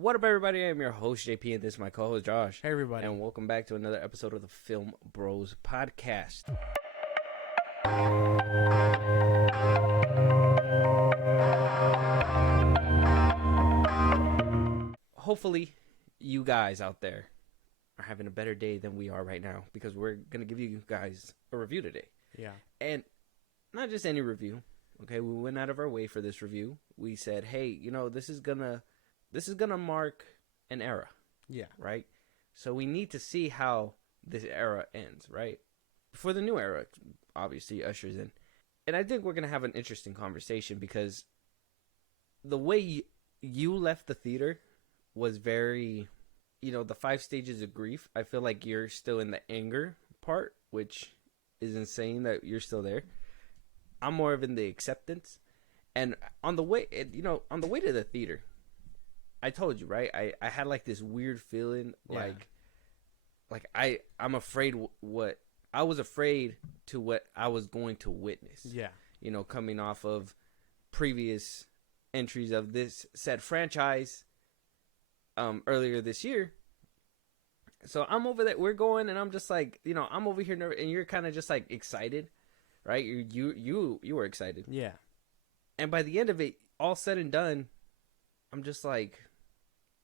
What up, everybody? I'm your host, JP, and this is my co-host, Josh. Hey, everybody. And welcome back to another episode of the FilmBros podcast. Hopefully, you guys out there are having a better day than we are right now, because we're going to give you guys a review today. Yeah. And not just any review, okay? We went out of our way for this review. We said, hey, you know, this is gonna mark an era. Yeah. Right? So we need to see how this era ends, right? Before the new era, obviously, ushers in. And I think we're going to have an interesting conversation, because the way you left the theater was very, you know, the 5 stages of grief. I feel like you're still in the anger part, which is insane that you're still there. I'm more of in the acceptance. And on the way to the theater, I told you, right? I had like this weird feeling, I'm afraid I was afraid to what I was going to witness. Yeah. You know, coming off of previous entries of this said franchise earlier this year. So I'm over there, we're going, and I'm just like, you know, I'm over here nervous, and you're kind of just like excited, right? You were excited. Yeah. And by the end of it, all said and done, I'm just like,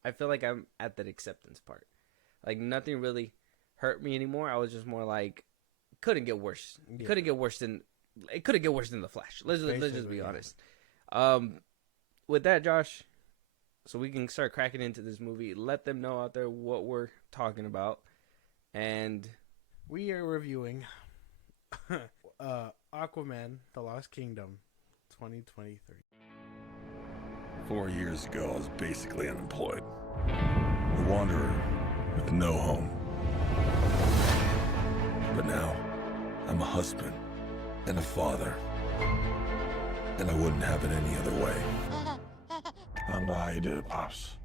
I feel like I'm at that acceptance part. Like, nothing really hurt me anymore. I was just more like, couldn't get worse. Yeah. It couldn't get worse than The Flash. Let's just be honest. With that, Josh, so we can start cracking into this movie. Let them know out there what we're talking about. And we are reviewing Aquaman, The Lost Kingdom, 2023. 4 years ago, I was basically unemployed. A wanderer with no home. But now, I'm a husband and a father. And I wouldn't have it any other way. I don't know how you did it, Pops.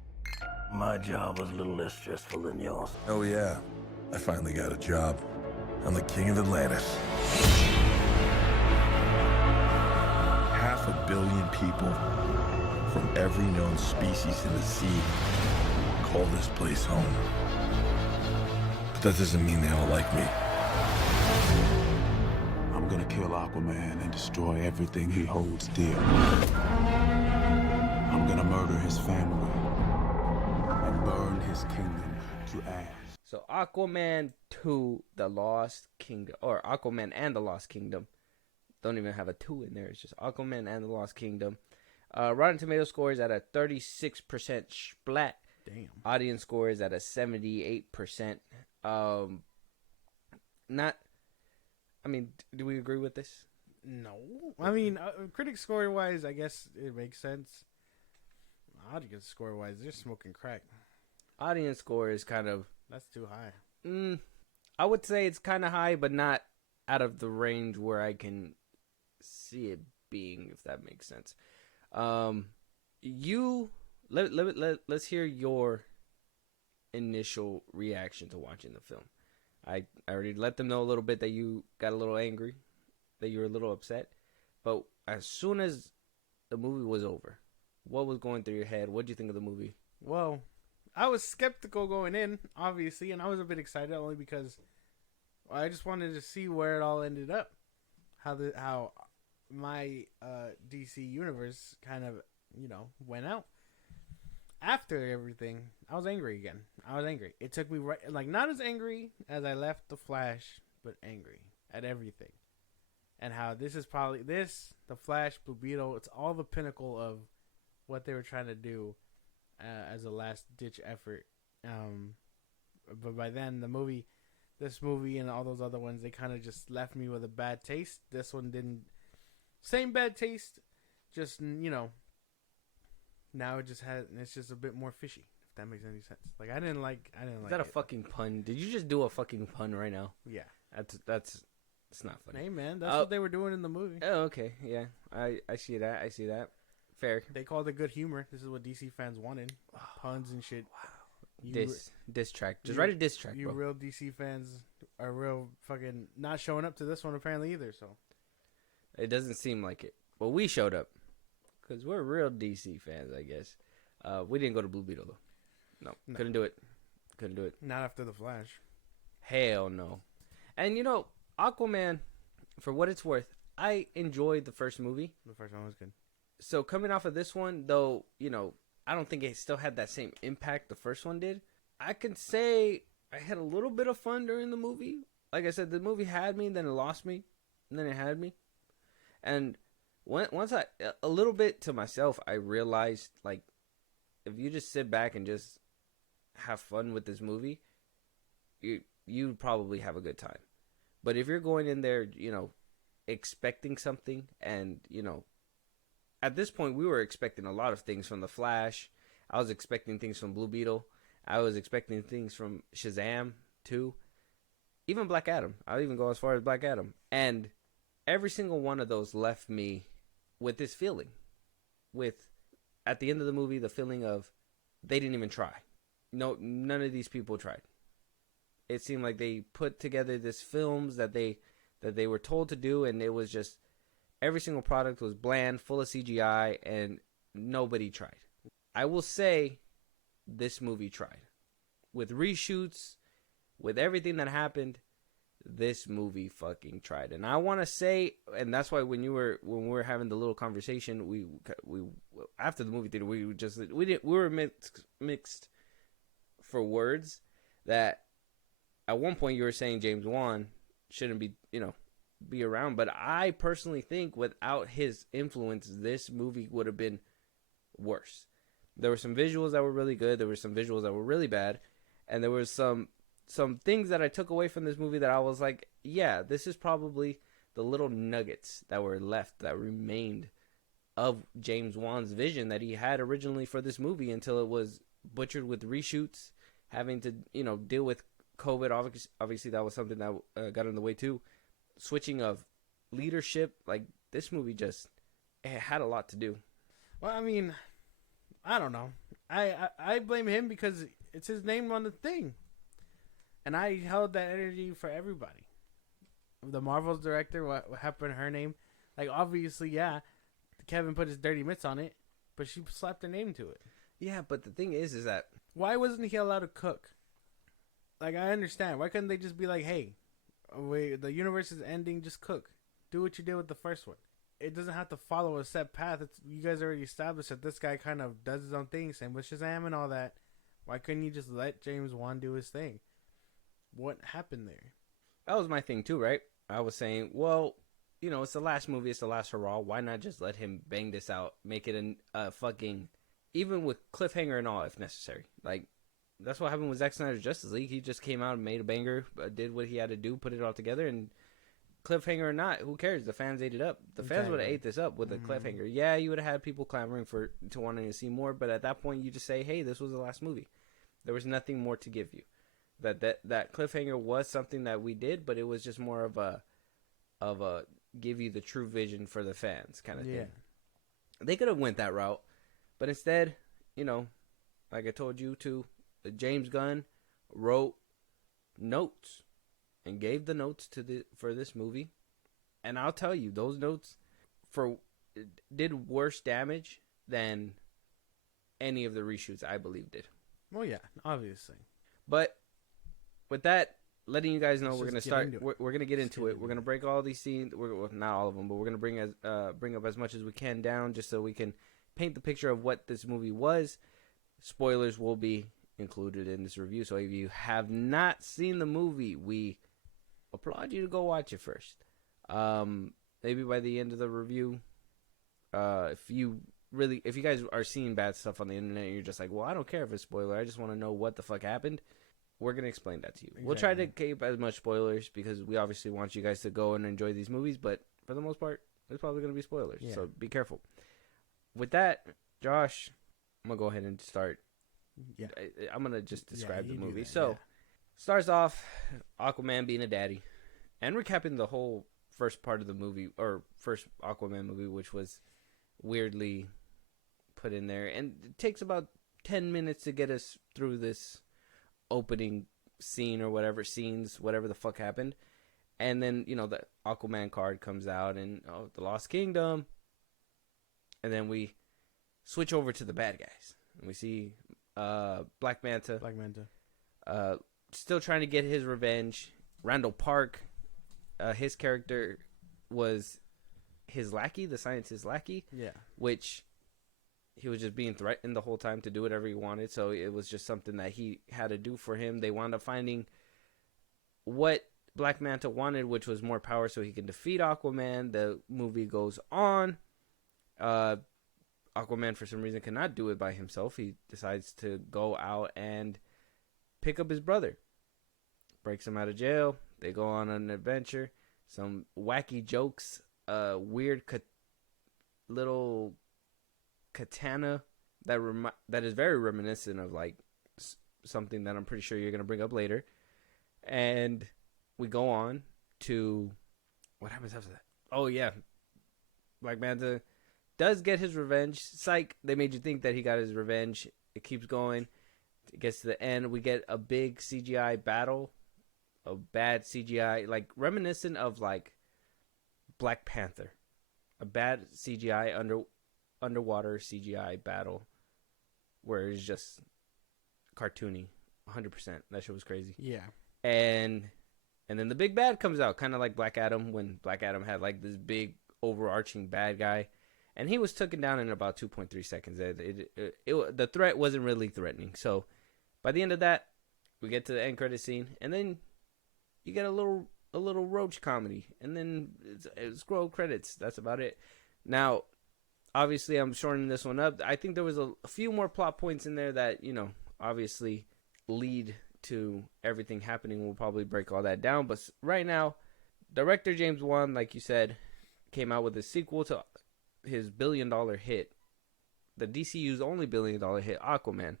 My job was a little less stressful than yours. Oh yeah, I finally got a job. I'm the king of Atlantis. 500 million people from every known species in the sea call this place home. But that doesn't mean they all like me. I'm gonna kill Aquaman and destroy everything he holds dear. I'm gonna murder his family and burn his kingdom to ash. so Aquaman 2, The Lost Kingdom, or Aquaman and the Lost Kingdom. Don't even have a 2 in there. It's just Aquaman and the Lost Kingdom. Rotten Tomato score is at a 36% splat. Damn. Audience score is at a 78%. Do we agree with this? No. I mean, critic score-wise, I guess it makes sense. Audience score-wise, they're smoking crack. Audience score is kind of... That's too high. I would say it's kind of high, but not out of the range where I can see it being, if that makes sense. Let's hear your initial reaction to watching the film. I already let them know a little bit that you got a little angry, that you were a little upset. But as soon as the movie was over, what was going through your head? What did you think of the movie? Well, I was skeptical going in, obviously, and I was a bit excited only because I just wanted to see where it all ended up. How my DC universe kind of, you know, went out. After everything, I was angry again. It took me not as angry as I left The Flash, but angry at everything. And how this is probably The Flash, Blue Beetle, it's all the pinnacle of what they were trying to do as a last ditch effort. But by then this movie and all those other ones, they kind of just left me with a bad taste. This one didn't. Same bad taste, just, you know. Now it's just a bit more fishy, if that makes any sense. Like, I didn't like Is that a fucking pun? Did you just do a fucking pun right now? Yeah. It's not funny. Hey, man, that's what they were doing in the movie. Oh, okay. Yeah. I see that. Fair. They called it good humor. This is what DC fans wanted. Puns and shit. Wow. Diss track. Just write a diss track, bro. You real DC fans are real fucking not showing up to this one apparently either, so. It doesn't seem like it. Well, we showed up because we're real DC fans, I guess. We didn't go to Blue Beetle, though. No, No. couldn't do it. Couldn't do it. Not after the Flash. Hell no. And you know, Aquaman, for what it's worth, I enjoyed the first movie. The first one was good. So coming off of this one, though, you know, I don't think it still had that same impact the first one did. I can say I had a little bit of fun during the movie. Like I said, the movie had me, then it lost me, and then it had me. And once a little bit to myself, I realized, like, if you just sit back and just have fun with this movie, you probably have a good time. But if you're going in there, you know, expecting something, and, you know, at this point we were expecting a lot of things from The Flash. I was expecting things from Blue Beetle. I was expecting things from Shazam too. Even Black Adam. I'll even go as far as Black Adam. And every single one of those left me with this feeling. With, at the end of the movie, the feeling of they didn't even try. No, none of these people tried. It seemed like they put together this films that they were told to do, and it was just every single product was bland, full of CGI, and nobody tried. I will say this movie tried. With reshoots, with everything that happened, this movie fucking tried. And I want to say, and that's why when we were having the little conversation, we after the movie theater, we were mixed for words. That at one point you were saying James Wan shouldn't be around, but I personally think without his influence, this movie would have been worse. There were some visuals that were really good. There were some visuals that were really bad, and there was some things that I took away from this movie that I was like, yeah, this is probably the little nuggets that were left, that remained of James Wan's vision that he had originally for this movie, until it was butchered with reshoots, having to, you know, deal with COVID. Obviously that was something that got in the way too. Switching of leadership, like, this movie just, it had a lot to do. Well, I mean, I don't know. I blame him because it's his name on the thing. And I held that energy for everybody. The Marvel's director, what happened to her name? Like, obviously, yeah, Kevin put his dirty mitts on it, but she slapped her name to it. Yeah, but the thing is that why wasn't he allowed to cook? Like, I understand. Why couldn't they just be like, hey, wait, the universe is ending, just cook. Do what you did with the first one. It doesn't have to follow a set path. You guys already established that this guy kind of does his own thing, same with Shazam and all that. Why couldn't you just let James Wan do his thing? What happened there? That was my thing too, right? I was saying, well, you know, it's the last movie, it's the last hurrah. Why not just let him bang this out, make it a fucking, even with cliffhanger and all, if necessary. Like, that's what happened with Zack Snyder's Justice League. He just came out and made a banger, did what he had to do, put it all together, and cliffhanger or not, who cares? The fans ate it up. The fans would have ate this up with a cliffhanger. Yeah, you would have had people clamoring to wanting to see more, but at that point, you just say, hey, this was the last movie. There was nothing more to give you. That cliffhanger was something that we did, but it was just more of a give you the true vision for the fans kind of thing. They could have went that route, but instead, you know, like I told you too, James Gunn wrote notes and gave the notes for this movie, and I'll tell you, those notes did worse damage than any of the reshoots, I believe, did. Well, yeah, obviously. But with that, letting you guys know, Let's we're gonna just start. get into We're gonna get into it. We're gonna break all these scenes. Well, not all of them, but we're gonna bring up as much as we can down, just so we can paint the picture of what this movie was. Spoilers will be included in this review, so if you have not seen the movie, we applaud you to go watch it first. Maybe by the end of the review, if you guys are seeing bad stuff on the internet, and you're just like, well, I don't care if it's spoiler. I just want to know what the fuck happened. We're going to explain that to you. Exactly. We'll try to keep as much spoilers because we obviously want you guys to go and enjoy these movies, but for the most part, there's probably going to be spoilers, so be careful. With that, Josh, I'm going to go ahead and start. Yeah. I'm going to just describe the movie. So, starts off Aquaman being a daddy and recapping the whole first part of the movie, or first Aquaman movie, which was weirdly put in there. And it takes about 10 minutes to get us through this opening scene or whatever the fuck happened. And then, you know, the Aquaman card comes out and the Lost Kingdom. And then we switch over to the bad guys. And we see Black Manta. Black Manta. Still trying to get his revenge. Randall Park, his character was his lackey, the scientist's lackey, Yeah. which he was just being threatened the whole time to do whatever he wanted. So it was just something that he had to do for him. They wound up finding what Black Manta wanted, which was more power so he could defeat Aquaman. The movie goes on. Aquaman, for some reason, cannot do it by himself. He decides to go out and pick up his brother. Breaks him out of jail. They go on an adventure. Some wacky jokes. Weird little katana that is very reminiscent of like something that I'm pretty sure you're going to bring up later. And we go on to what happens after that? Oh, yeah. Black Manta does get his revenge. Psych. They made you think that he got his revenge. It keeps going. It gets to the end. We get a big CGI battle. A bad CGI. Like reminiscent of like Black Panther. A bad CGI underwater CGI battle. Where it's just cartoony. 100%. That shit was crazy. Yeah. And then the big bad comes out, kind of like Black Adam, when Black Adam had like this big overarching bad guy, and he was taken down in about 2.3 seconds. The threat wasn't really threatening. So by the end of that, we get to the end credit scene, and then you get a little roach comedy, and then it's scroll credits. That's about it. Now, obviously, I'm shortening this one up. I think there was a few more plot points in there that, you know, obviously lead to everything happening. We'll probably break all that down, but right now, director James Wan, like you said, came out with a sequel to his billion-dollar hit, the DCU's only billion-dollar hit, Aquaman.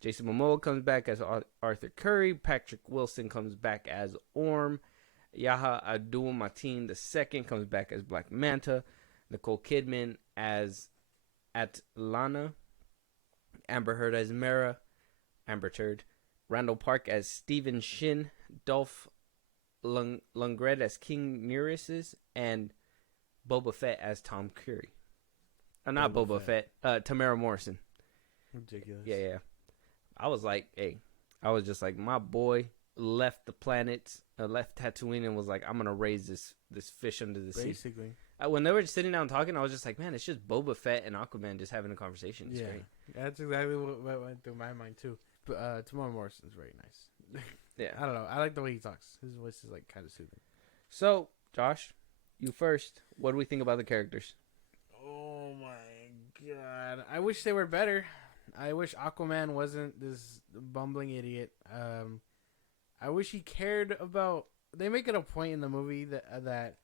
Jason Momoa comes back as Arthur Curry. Patrick Wilson comes back as Orm. Yahya Abdul-Mateen II comes back as Black Manta. Nicole Kidman as Atlana. Amber Heard as Mera. Amber Turd. Randall Park as Stephen Shin, Dolph Lundgren as King Nereus, and Boba Fett as Tom Curry. Not Boba Fett. Tamara Morrison. Ridiculous. Yeah. I was like, hey, I was just like, my boy left the planet, left Tatooine, and was like, I'm gonna raise this fish under the sea. Basically. When they were just sitting down talking, I was just like, man, it's just Boba Fett and Aquaman just having a conversation. It's great. That's exactly what went through my mind too. But Tamara Morrison's very nice. Yeah. I don't know. I like the way he talks. His voice is like kind of soothing. So, Josh, you first. What do we think about the characters? Oh my god. I wish they were better. I wish Aquaman wasn't this bumbling idiot. I wish he cared about... They make it a point in the movie that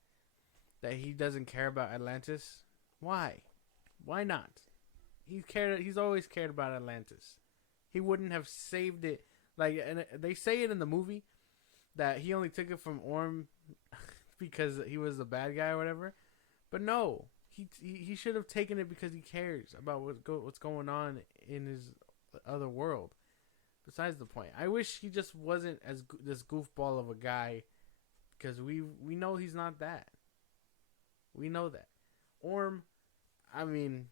he doesn't care about Atlantis. Why? Why not? He's always cared about Atlantis. He wouldn't have saved it. Like, and they say it in the movie that he only took it from Orm because he was the bad guy or whatever. But no, he should have taken it because he cares about what's going on in his other world. Besides the point, I wish he just wasn't as this goofball of a guy, because we know he's not that. We know that. Orm, I mean,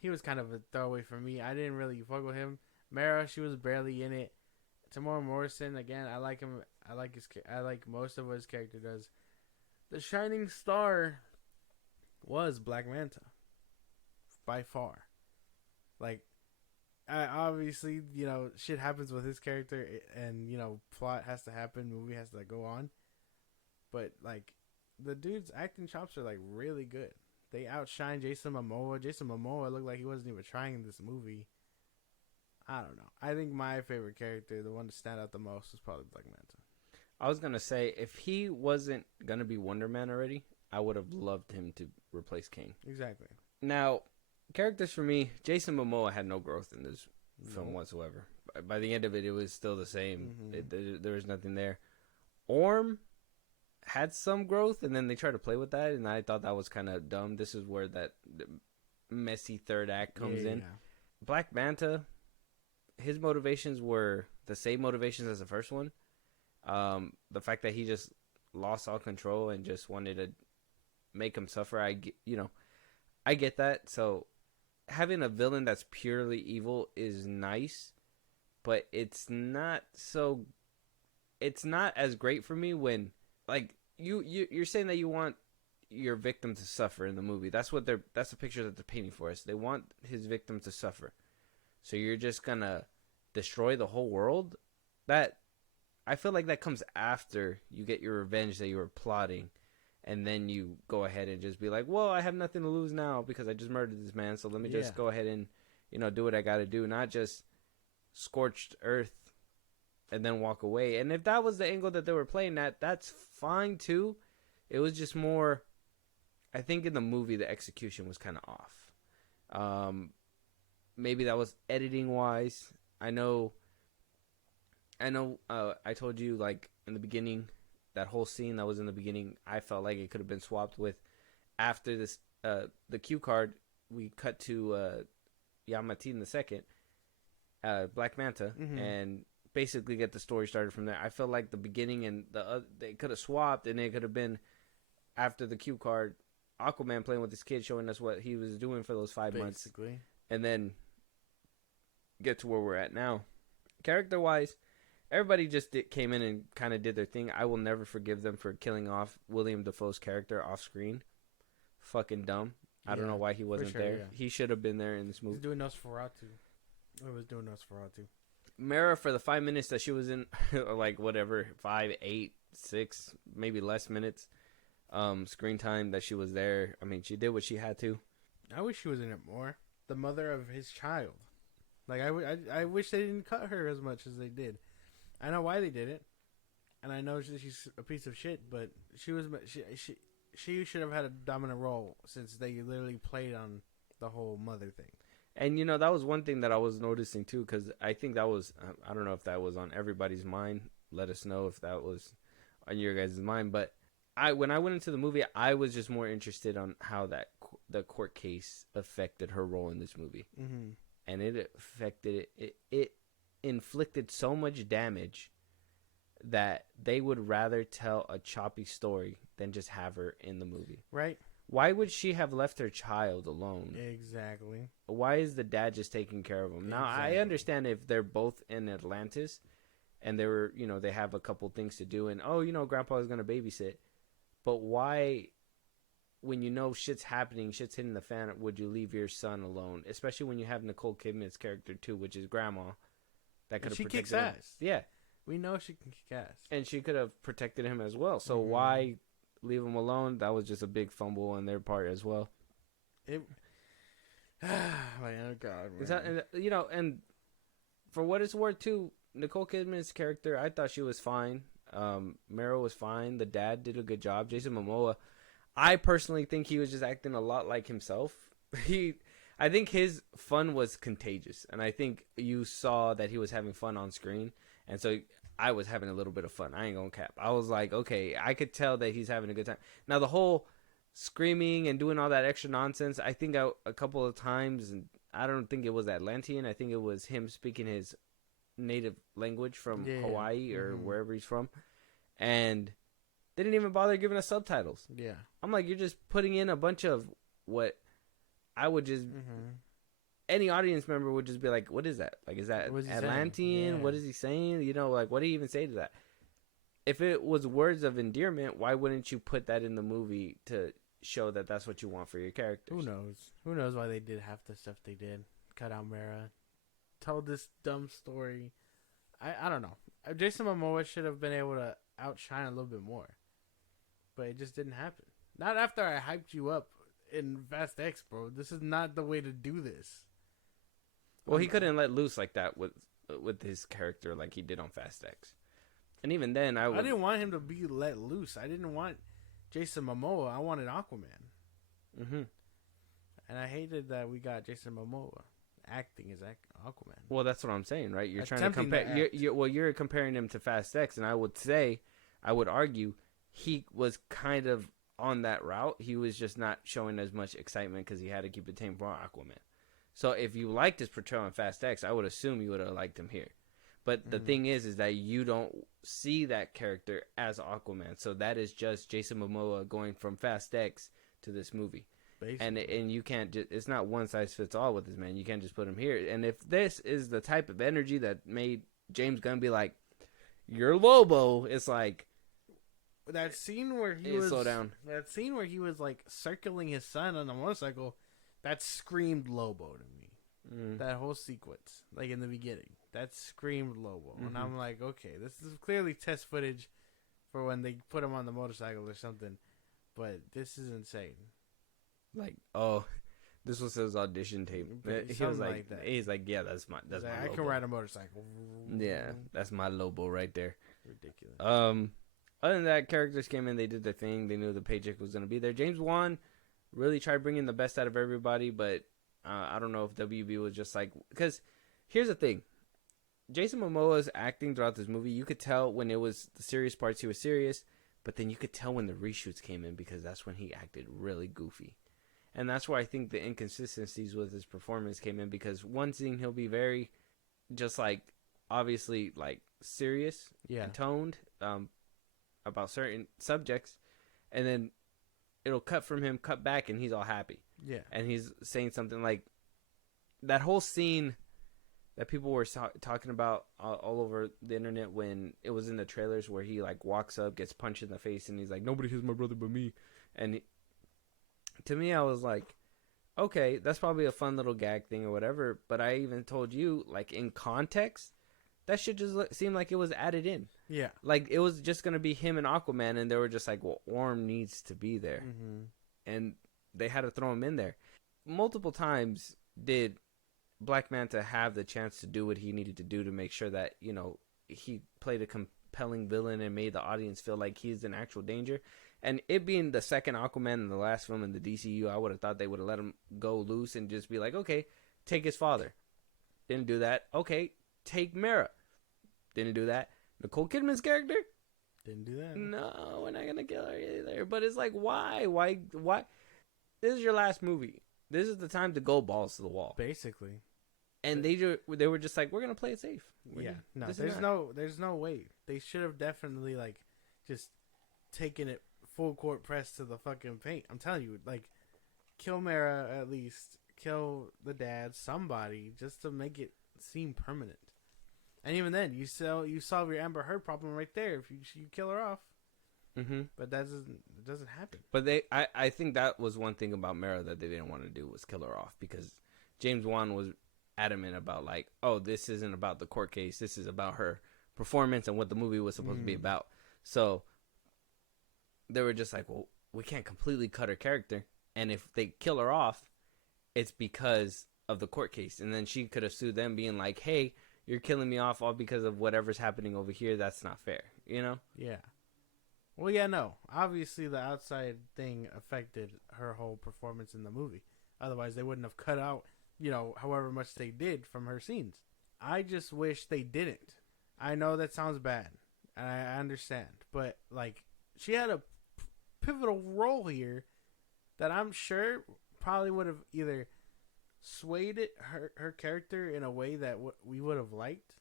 he was kind of a throwaway for me. I didn't really fuck with him. Mera, she was barely in it. Tamara Morrison, again, I like him. I like most of what his character does. The shining star was Black Manta, by far. Like, obviously, you know, shit happens with his character, and, you know, plot has to happen, movie has to go on. But, like, the dude's acting chops are, like, really good. They outshine Jason Momoa. Jason Momoa looked like he wasn't even trying in this movie. I don't know. I think my favorite character, the one to stand out the most, is probably Black Manta. I was going to say, if he wasn't going to be Wonder Man already, I would have loved him to replace King. Exactly. Now, characters for me, Jason Momoa had no growth in this film whatsoever. By the end of it, it was still the same. Mm-hmm. There was nothing there. Orm had some growth, and then they tried to play with that, and I thought that was kind of dumb. This is where that messy third act comes in. Yeah. Black Manta, his motivations were the same motivations as the first one. The fact that he just lost all control and just wanted to make him suffer, I get that. So having a villain that's purely evil is nice, but it's not as great for me when, like, you're saying that you want your victim to suffer in the movie. That's the picture that they're painting for us. They want his victim to suffer. So you're just gonna destroy the whole world? That, I feel like that comes after you get your revenge that you were plotting, and then you go ahead and just be like, well, I have nothing to lose now because I just murdered this man, so let me just go ahead and, do what I gotta do. Not just scorched earth and then walk away. And if that was the angle that they were playing at, that's fine too. It was just more, I think in the movie the execution was kind of off. Maybe that was editing wise. I know I told you, like, in the beginning, that whole scene that was in the beginning, I felt like it could have been swapped with, after this the cue card, we cut to Yamatin II, Black Manta, and basically get the story started from there. I felt like the beginning and they could have swapped, and it could have been after the cue card, Aquaman playing with his kid, showing us what he was doing for those 5 months, and then get to where we're at now. Character wise, everybody just came in and kind of did their thing. I will never forgive them for killing off William Dafoe's character off screen. Fucking dumb. I don't know why he wasn't there. Yeah. He should have been there in this movie. He's doing Nosferatu. It was doing Nosferatu. Mara, for the 5 minutes that she was in, like, whatever, 5, 8, 6, maybe less minutes, screen time that she was there. I mean, she did what she had to. I wish she was in it more. The mother of his child. Like, I wish they didn't cut her as much as they did. I know why they did it, and I know she's a piece of shit. But she should have had a dominant role, since they literally played on the whole mother thing. And that was one thing that I was noticing too, because I think that was, I don't know if that was on everybody's mind. Let us know if that was on your guys' mind. But when I went into the movie, I was just more interested on how the court case affected her role in this movie. And it affected it inflicted so much damage that they would rather tell a choppy story than just have her in the movie. Right. Why would she have left her child alone? Exactly. Why is the dad just taking care of him? Now, I understand if they're both in Atlantis and they were, they have a couple things to do, and, grandpa is going to babysit. But why, when shit's happening, shit's hitting the fan, would you leave your son alone? Especially when you have Nicole Kidman's character too, which is grandma. That could have protected kicks him. ass. Yeah. We know she can kick ass. And she could have protected him as well. So why leave him alone? That was just a big fumble on their part as well. Oh God. And for what it's worth too, Nicole Kidman's character, I thought she was fine. Meryl was fine. The dad did a good job. Jason Momoa, I personally think he was just acting a lot like himself. I think his fun was contagious, and I think you saw that he was having fun on screen, and so I was having a little bit of fun. I ain't gonna cap. I was like, okay, I could tell that he's having a good time. Now, the whole screaming and doing all that extra nonsense, I think a couple of times, and I don't think it was Atlantean. I think it was him speaking his native language from Hawaii or wherever he's from, and they didn't even bother giving us subtitles. Yeah. I'm like, you're just putting in a bunch of what I would just... Any audience member would just be like, what is that? Like, is that Atlantean? Yeah. What is he saying? Like, what do you even say to that? If it was words of endearment, why wouldn't you put that in the movie to show that that's what you want for your characters? Who knows? Who knows why they did half the stuff they did? Cut out Mara. Told this dumb story. I don't know. Jason Momoa should have been able to outshine a little bit more. But it just didn't happen. Not after I hyped you up in Fast X, bro. This is not the way to do this. Well, he couldn't let loose like that with his character like he did on Fast X. And even then, I didn't want him to be let loose. I didn't want Jason Momoa. I wanted Aquaman. And I hated that we got Jason Momoa acting as Aquaman. Well, that's what I'm saying, right? You're trying to compare. You're comparing him to Fast X, and I would argue, he was kind of on that route. He was just not showing as much excitement because he had to keep it tame for Aquaman. So if you liked his portrayal in Fast X, I would assume you would have liked him here. But the thing is that you don't see that character as Aquaman. So that is just Jason Momoa going from Fast X to this movie. Basically. and you can't just, it's not one size fits all with this man. You can't just put him here. And if this is the type of energy that made James Gunn be like, "You're Lobo," it's like that scene where he Hey, was slow down. That scene where he was like circling his son on a motorcycle, that screamed Lobo to me. That whole sequence, like in the beginning, that screamed Lobo, and I'm like, okay, this is clearly test footage for when they put him on the motorcycle or something. But this is insane. like, oh, this was his audition tape. He Something was like, like that. he's like, yeah, that's my He's like, I Lobo. can ride a motorcycle. Yeah, that's my Lobo right there. Ridiculous. Other than that, characters came in, they did their thing. They knew the paycheck was going to be there. James Wan really tried bringing the best out of everybody, but I don't know if WB was just like, because here's the thing. Jason Momoa's acting throughout this movie, you could tell when it was the serious parts, he was serious, but then you could tell when the reshoots came in because that's when he acted really goofy. And that's where I think the inconsistencies with his performance came in, because one scene he'll be very, just like, obviously, like, serious and toned about certain subjects, and then it'll cut from him, cut back, and he's all happy. Yeah. And he's saying something like, that whole scene that people were talking about all over the internet when it was in the trailers where he like walks up, gets punched in the face, and he's like, "Nobody hits my brother but me." And to me, I was like, okay, that's probably a fun little gag thing or whatever. But I even told you, like, in context, that shit just seemed like it was added in. Yeah. Like, it was just going to be him and Aquaman, and they were just like, well, Orm needs to be there. And they had to throw him in there. Multiple times did Black Manta have the chance to do what he needed to do to make sure that, you know, he played a compelling villain and made the audience feel like he's in actual danger. And it being the second Aquaman in the last film in the DCEU, I would have thought they would have let him go loose and just be like, okay, take his father. Didn't do that. Okay, take Mera. Didn't do that. Nicole Kidman's character? Didn't do that. No, we're not going to kill her either. But it's like, why? This is your last movie. This is the time to go balls to the wall. Basically. And they were just like, we're going to play it safe. No, This is there's no way. They should have definitely, like, just taken it full court press to the fucking paint. I'm telling you, like, kill Mera at least. Kill the dad, somebody, just to make it seem permanent. And even then, you solve your Amber Heard problem right there if you kill her off. But it doesn't happen. But I think that was one thing about Mera that they didn't want to do, was kill her off, because James Wan was adamant about, like, oh, this isn't about the court case, this is about her performance and what the movie was supposed to be about. So they were just like, well, we can't completely cut her character, and if they kill her off, it's because of the court case, and then she could have sued them, being like, hey, you're killing me off all because of whatever's happening over here. That's not fair, you know? Yeah. Well, yeah, no. Obviously, the outside thing affected her whole performance in the movie. Otherwise, they wouldn't have cut out, you know, however much they did from her scenes. I just wish they didn't. I know that sounds bad, and I understand. But, like, she had a pivotal role here that I'm sure probably would have either swayed her character in a way that we would have liked,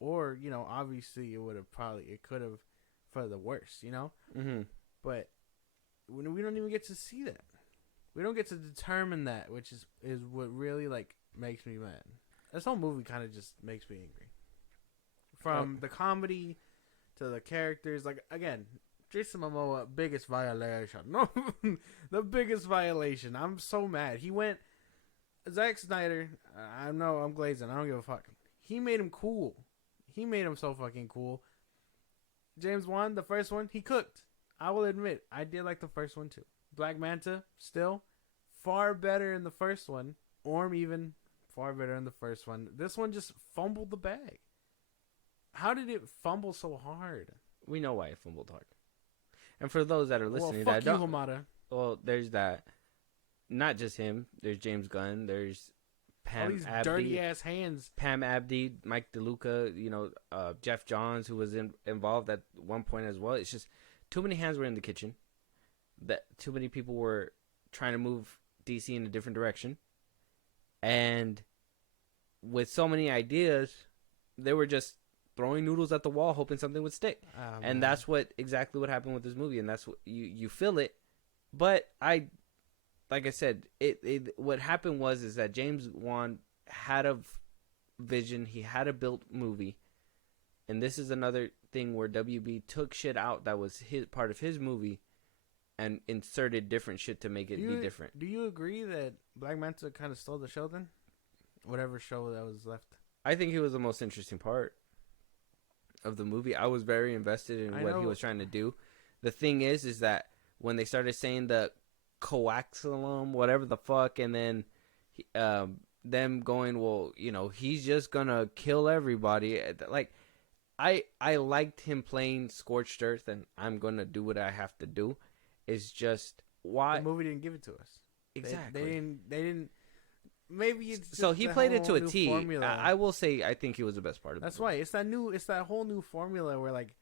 or, you know, obviously it could have for the worse, you know? But we don't even get to see that. We don't get to determine that, which is what really, like, makes me mad. This whole movie kind of just makes me angry. From the comedy to the characters, like, again, Jason Momoa, biggest violation. No, the biggest violation. I'm so mad. He went, Zack Snyder, I know I'm glazing, I don't give a fuck. He made him cool. He made him so fucking cool. James Wan, the first one, he cooked. I will admit, I did like the first one too. Black Manta, still, far better in the first one. Orm even, far better in the first one. This one just fumbled the bag. How did it fumble so hard? We know why it fumbled hard. And for those that are listening, well, fuck that you, don't, Hamada. well, there's that. Not just him. There's James Gunn. There's Pam All these Abdi, dirty ass hands. Pam Abdi, Mike DeLuca, you know, Jeff Johns, who was involved at one point as well. It's just too many hands were in the kitchen. That too many people were trying to move DC in a different direction, and with so many ideas, they were just throwing noodles at the wall, hoping something would stick. And that's exactly what happened with this movie, and that's what you feel it. But I like I said, what happened is that James Wan had a vision. He had a built movie, and this is another thing where WB took shit out that was his part of his movie, and inserted different shit to make it be different. Do you agree that Black Manta kind of stole the show then? Whatever show that was left. I think he was the most interesting part of the movie. I was very invested in what he was trying to do. The thing is that when they started saying the coaxium, whatever the fuck, and then them going, well, you know, he's just gonna kill everybody. Like, I liked him playing Scorched Earth, and I'm gonna do what I have to do. It's just why the movie didn't give it to us. Exactly. They didn't. Maybe it's just so he played it to a new T. formula. I will say I think he was the best part of it. That's why it's that whole new formula where, like,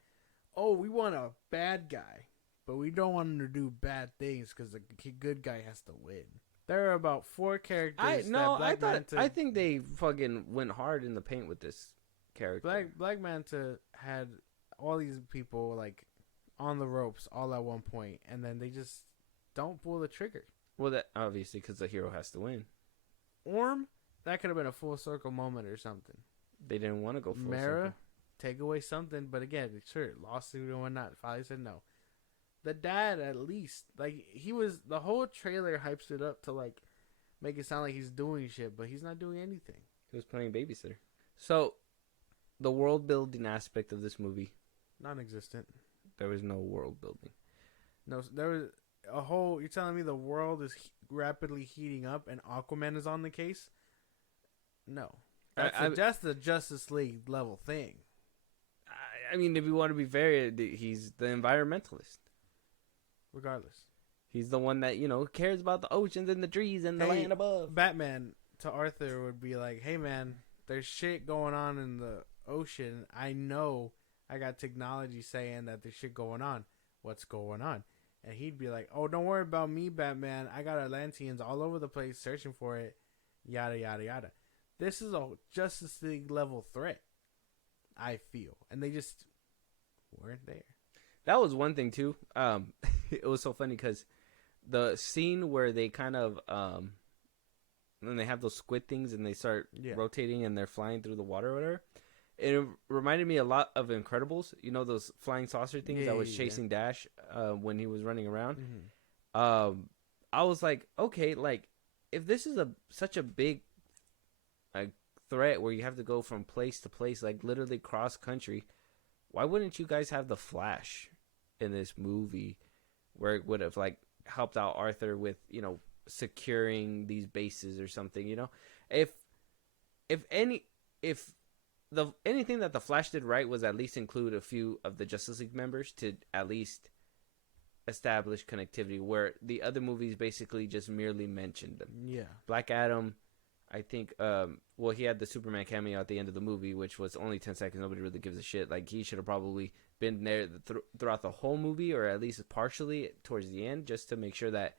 oh, we want a bad guy, but we don't want him to do bad things because the good guy has to win. There are about 4 characters. I think they fucking went hard in the paint with this character. Black Manta had all these people like on the ropes all at one point, and then they just don't pull the trigger. Well, that obviously because the hero has to win. Orm, that could have been a full circle moment or something. They didn't want to go full Mara, circle. take away something, but again, sure, lawsuit and whatnot. Father said no. The dad, at least, like, the whole trailer hypes it up to, like, make it sound like he's doing shit, but he's not doing anything. He was playing babysitter. So, the world building aspect of this movie, non-existent. There was no world building. No, there was a whole. You're telling me the world is rapidly heating up and Aquaman is on the case? No, that's the Justice League level thing. I mean, if you want to be fair, he's the environmentalist. Regardless, he's the one that, you know, cares about the oceans and the trees and the land above. Batman to Arthur would be like, "Hey man, there's shit going on in the ocean. I know I got technology saying that there's shit going on. What's going on?" And he'd be like, "Oh, don't worry about me, Batman. I got Atlanteans all over the place searching for it. Yada, yada, yada." This is a Justice League level threat, I feel. And they just weren't there. That was one thing, too. It was so funny because the scene where they kind of, when they have those squid things and they start rotating and they're flying through the water or whatever, it reminded me a lot of Incredibles. You know, those flying saucer things that was chasing Dash when he was running around. Mm-hmm. I was like, okay, like, if this is such a big threat where you have to go from place to place, like literally cross country, why wouldn't you guys have the Flash in this movie where it would have like helped out Arthur with, you know, securing these bases or something, you know? If anything that the Flash did right was at least include a few of the Justice League members to at least establish connectivity, where the other movies basically just merely mentioned them. Yeah. Black Adam, I think, he had the Superman cameo at the end of the movie, which was only 10 seconds. Nobody really gives a shit. Like, he should have probably been there throughout the whole movie, or at least partially towards the end, just to make sure that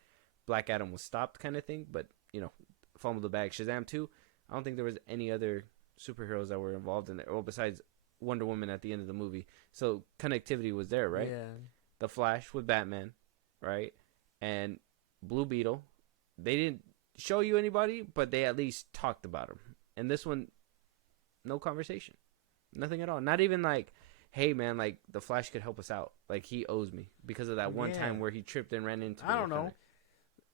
Black Adam was stopped, kind of thing. But, you know, fumbled the bag. Shazam 2, I don't think there was any other superheroes that were involved in it, well, besides Wonder Woman at the end of the movie. So connectivity was there, right? Yeah. The Flash with Batman, right? And Blue Beetle. They didn't show you anybody, but they at least talked about him. And this one, no conversation, nothing at all. Not even like, hey man, like the Flash could help us out. Like, he owes me because of that one time where he tripped and ran into me. I don't know.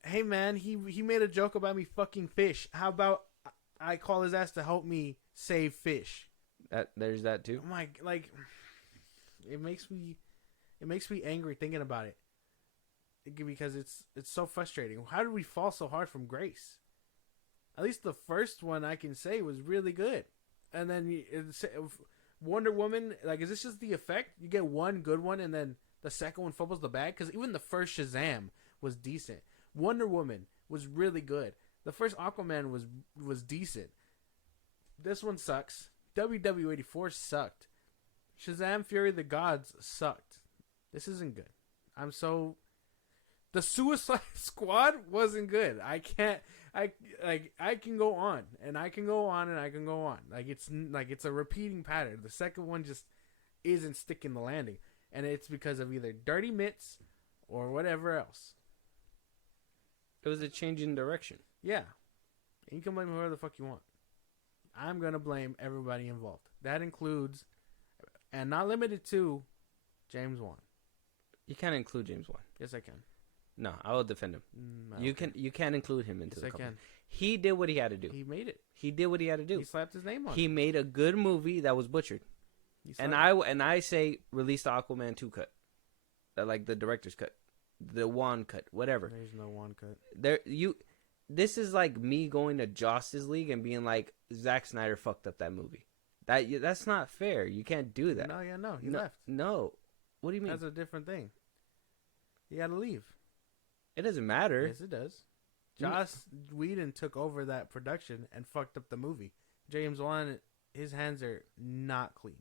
Hey man, he made a joke about me fucking fish. How about I call his ass to help me save fish? There's that too. Like, it makes me angry thinking about it. Because it's so frustrating. How did we fall so hard from grace? At least the first one I can say was really good. And then Wonder Woman, like, is this just the effect? You get one good one and then the second one fumbles the bag? Because even the first Shazam was decent. Wonder Woman was really good. The first Aquaman was decent. This one sucks. WW84 sucked. Shazam! Fury of the Gods sucked. This isn't good. The Suicide Squad wasn't good. I can go on and I can go on and I can go on. It's a repeating pattern. The second one just isn't sticking the landing, and it's because of either dirty mitts or whatever else. It was a change in direction. Yeah. And you can blame whoever the fuck you want. I'm going to blame everybody involved. That includes, and not limited to, James Wan. You can't include James Wan. Yes, I can. No, I will defend him. You can't include him into Yes, the I company. can. He did what he had to do. He made it. He did what he had to do. He slapped his name on He it. made a good movie that was butchered. He And slapped I say release the Aquaman 2 cut. Like the director's cut. The Wan cut, whatever. There's no one cut. This is like me going to Justice League and being like, Zack Snyder fucked up that movie. That's not fair. You can't do that. No. He left. No. What do you mean? That's a different thing. You got to leave. It doesn't matter. Yes, it does. Joss Whedon took over that production and fucked up the movie. James Wan, his hands are not clean.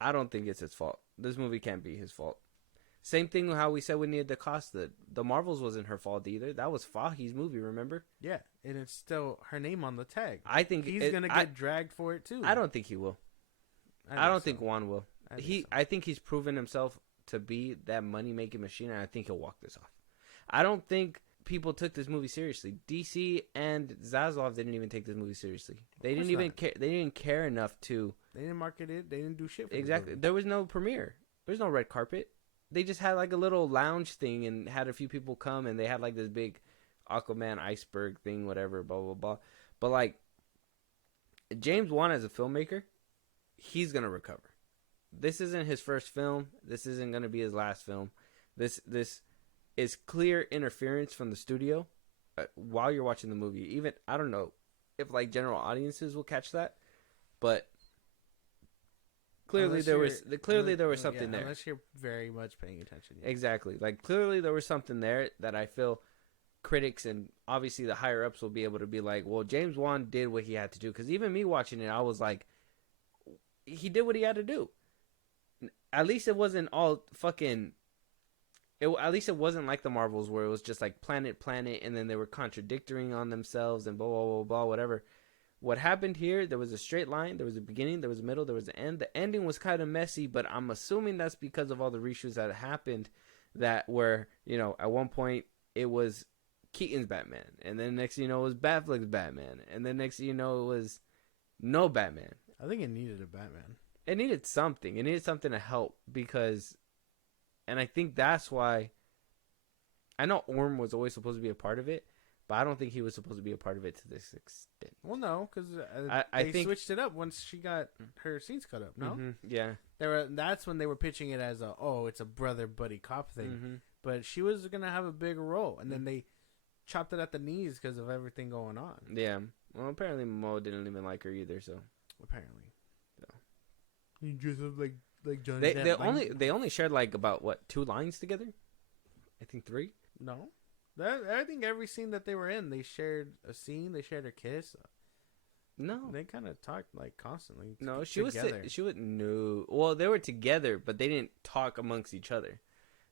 I don't think it's his fault. This movie can't be his fault. Same thing with how we said we needed the cost. The Marvels wasn't her fault either. That was Fahey's movie, remember? Yeah, and it's still her name on the tag. I think He's going to get dragged for it, too. I don't think he will. I don't think Juan will. I think he's proven himself to be that money-making machine, and I think he'll walk this off. I don't think people took this movie seriously. DC and Zaslav didn't even take this movie seriously. They didn't even care. They didn't care enough to. They didn't market it. They didn't do shit for Exactly. There was no premiere. There was no red carpet. They just had like a little lounge thing and had a few people come, and they had like this big Aquaman iceberg thing, whatever, blah blah blah. But like James Wan as a filmmaker, he's gonna recover. This isn't his first film. This isn't gonna be his last film. This is clear interference from the studio while you're watching the movie. Even I don't know if like general audiences will catch that, but clearly there was something there. Unless you're very much paying attention. Yeah. Exactly. Like clearly there was something there that I feel critics and obviously the higher ups will be able to be like, well, James Wan did what he had to do. Because even me watching it, I was like, he did what he had to do. At least it wasn't all fucking. At least it wasn't like the Marvels where it was just like planet, and then they were contradicting on themselves and blah, blah, blah, blah, whatever. What happened here, there was a straight line, there was a beginning, there was a middle, there was an end. The ending was kind of messy, but I'm assuming that's because of all the reshoots that happened that were, at one point it was Keaton's Batman, and then next thing you know it was Batfleck's Batman, and then next thing you know it was no Batman. I think it needed a Batman. It needed something. It needed something to help because... And I think that's why... I know Orm was always supposed to be a part of it, but I don't think he was supposed to be a part of it to this extent. Well, no, because I they think... switched it up once she got her scenes cut up, no? Mm-hmm, yeah. That's when they were pitching it as it's a brother-buddy cop thing. Mm-hmm. But she was going to have a bigger role, and then they chopped it at the knees because of everything going on. Yeah. Well, apparently Mo didn't even like her either, so... Apparently. So. You dress up like Johnny Depp. They only shared like about 2 lines together? I think 3. No, I think every scene that they were in, they shared a scene. They shared a kiss. No, they kind of talked like constantly. No, she was no. Well, they were together, but they didn't talk amongst each other.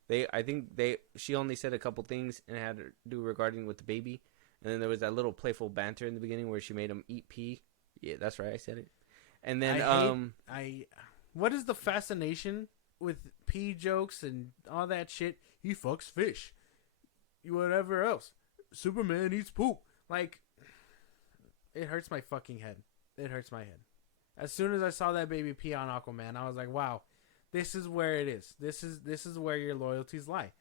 She only said a couple things and it had to do regarding with the baby, and then there was that little playful banter in the beginning where she made him eat pee. Yeah, that's right, I said it. And then what is the fascination with pee jokes and all that shit? He fucks fish. Whatever else. Superman eats poop. Like, it hurts my fucking head. It hurts my head. As soon as I saw that baby pee on Aquaman, I was like, wow, this is where it is. This is where your loyalties lie.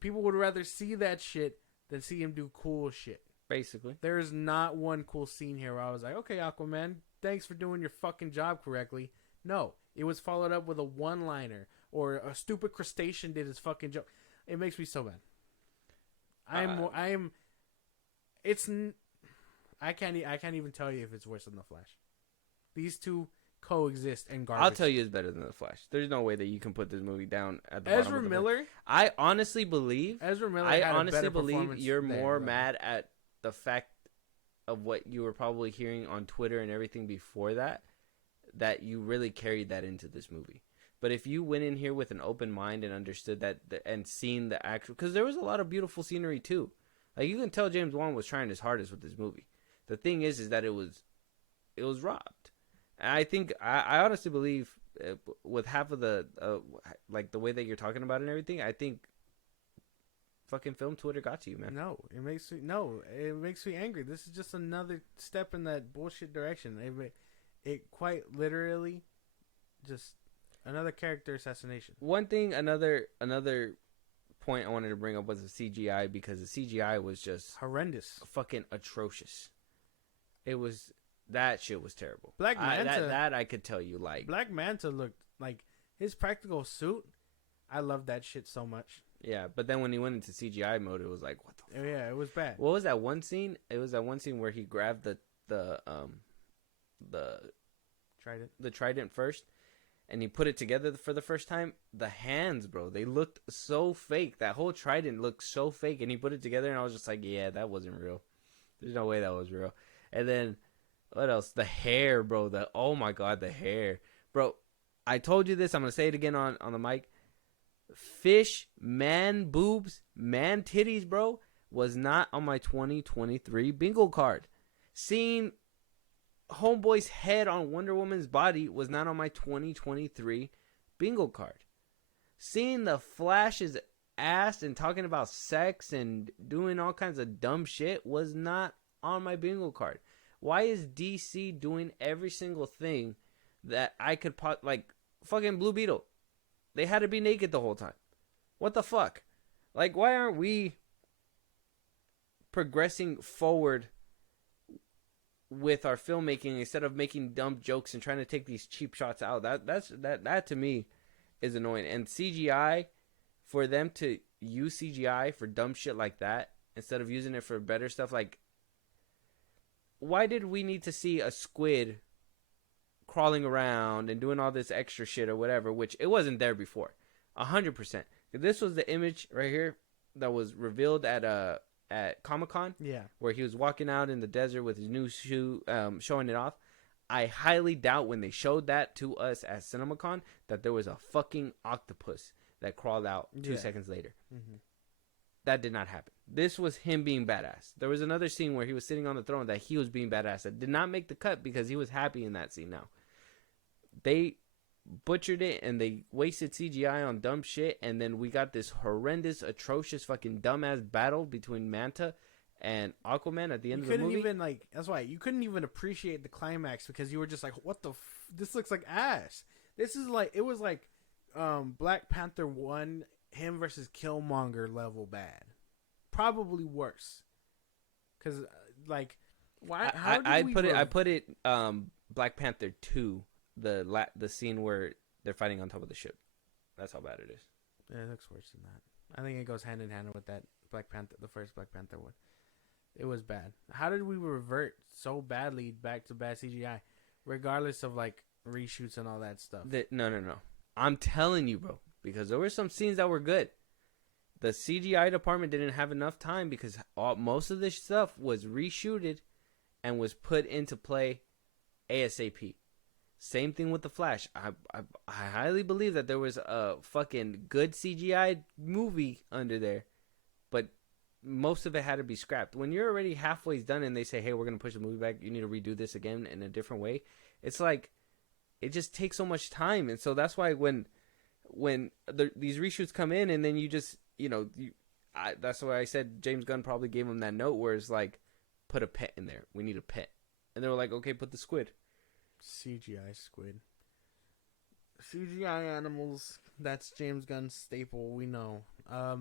People would rather see that shit than see him do cool shit. Basically. There is not one cool scene here where I was like, okay, Aquaman, thanks for doing your fucking job correctly. No, it was followed up with a one-liner or a stupid crustacean did his fucking joke. It makes me so mad. I can't even tell you if it's worse than The Flash. These two coexist in garbage. I'll tell you it's better than The Flash. There's no way that you can put this movie down at the bottom Ezra of the Miller. board. I honestly believe you're more mad at the fact of what you were probably hearing on Twitter and everything before that you really carried that into this movie. But if you went in here with an open mind and understood that and seen the actual... Because there was a lot of beautiful scenery too. Like, you can tell James Wan was trying his hardest with this movie. The thing is that it was robbed. And I think... I honestly believe with half of the... like, the way that you're talking about it and everything, I think fucking film Twitter got to you, man. It makes me angry. This is just another step in that bullshit direction. It quite literally just another character assassination. One thing, another point I wanted to bring up was the CGI, because the CGI was just horrendous, fucking atrocious. It was, that shit was terrible. Black Manta, that I could tell you, like, Black Manta looked like his practical suit. I love that shit so much. Yeah, but then when he went into CGI mode, it was like, what the fuck? Yeah, it was bad. What was that one scene? It was that one scene where he grabbed the trident first, and he put it together for the first time. The hands, bro, they looked so fake. That whole trident looked so fake, and he put it together, and I was just like, yeah, that wasn't real. There's no way that was real. And then what else? The hair, bro. Oh my god, the hair, bro. I told you this. I'm gonna say it again on the mic. Fish, man boobs, man titties, bro, was not on my 2023 bingo card. Seeing Homeboy's head on Wonder Woman's body was not on my 2023 bingo card. Seeing the Flash's ass and talking about sex and doing all kinds of dumb shit was not on my bingo card. Why is DC doing every single thing that I could like fucking Blue Beetle? They had to be naked the whole time. What the fuck? Like, why aren't we progressing forward with our filmmaking instead of making dumb jokes and trying to take these cheap shots out? That to me is annoying. And CGI, for them to use CGI for dumb shit like that instead of using it for better stuff, like, why did we need to see a squid crawling around and doing all this extra shit or whatever, which it wasn't there before? 100%. This was the image right here that was revealed at Comic-Con. Yeah. Where he was walking out in the desert with his new shoe, showing it off. I highly doubt when they showed that to us at CinemaCon that there was a fucking octopus that crawled out 2 seconds later. Mm-hmm. That did not happen. This was him being badass. There was another scene where he was sitting on the throne that he was being badass. That did not make the cut because he was happy in that scene now. They butchered it and they wasted CGI on dumb shit, and then we got this horrendous, atrocious, fucking dumbass battle between Manta and Aquaman at the end of the movie. That's why you couldn't even appreciate the climax because you were just like, what the this looks like ass. This is like, it was like Black Panther 1, him versus Killmonger level bad. Probably worse. Cuz like, why I put it Black Panther 2, the scene where they're fighting on top of the ship. That's how bad it is. Yeah, it looks worse than that. I think it goes hand in hand with that Black Panther, the first Black Panther one. It was bad. How did we revert so badly back to bad CGI, regardless of like reshoots and all that stuff? No. I'm telling you, bro, because there were some scenes that were good. The CGI department didn't have enough time because most of this stuff was reshooted and was put into play ASAP. Same thing with the Flash. I highly believe that there was a fucking good CGI movie under there, but most of it had to be scrapped. When you're already halfway done and they say, hey, we're going to push the movie back, you need to redo this again in a different way. It's like, it just takes so much time. And so that's why when these reshoots come in and then you just, that's why I said James Gunn probably gave him that note where it's like, put a pet in there. We need a pet. And they were like, okay, put the squid. CGI squid. CGI animals. That's James Gunn's staple. We know. I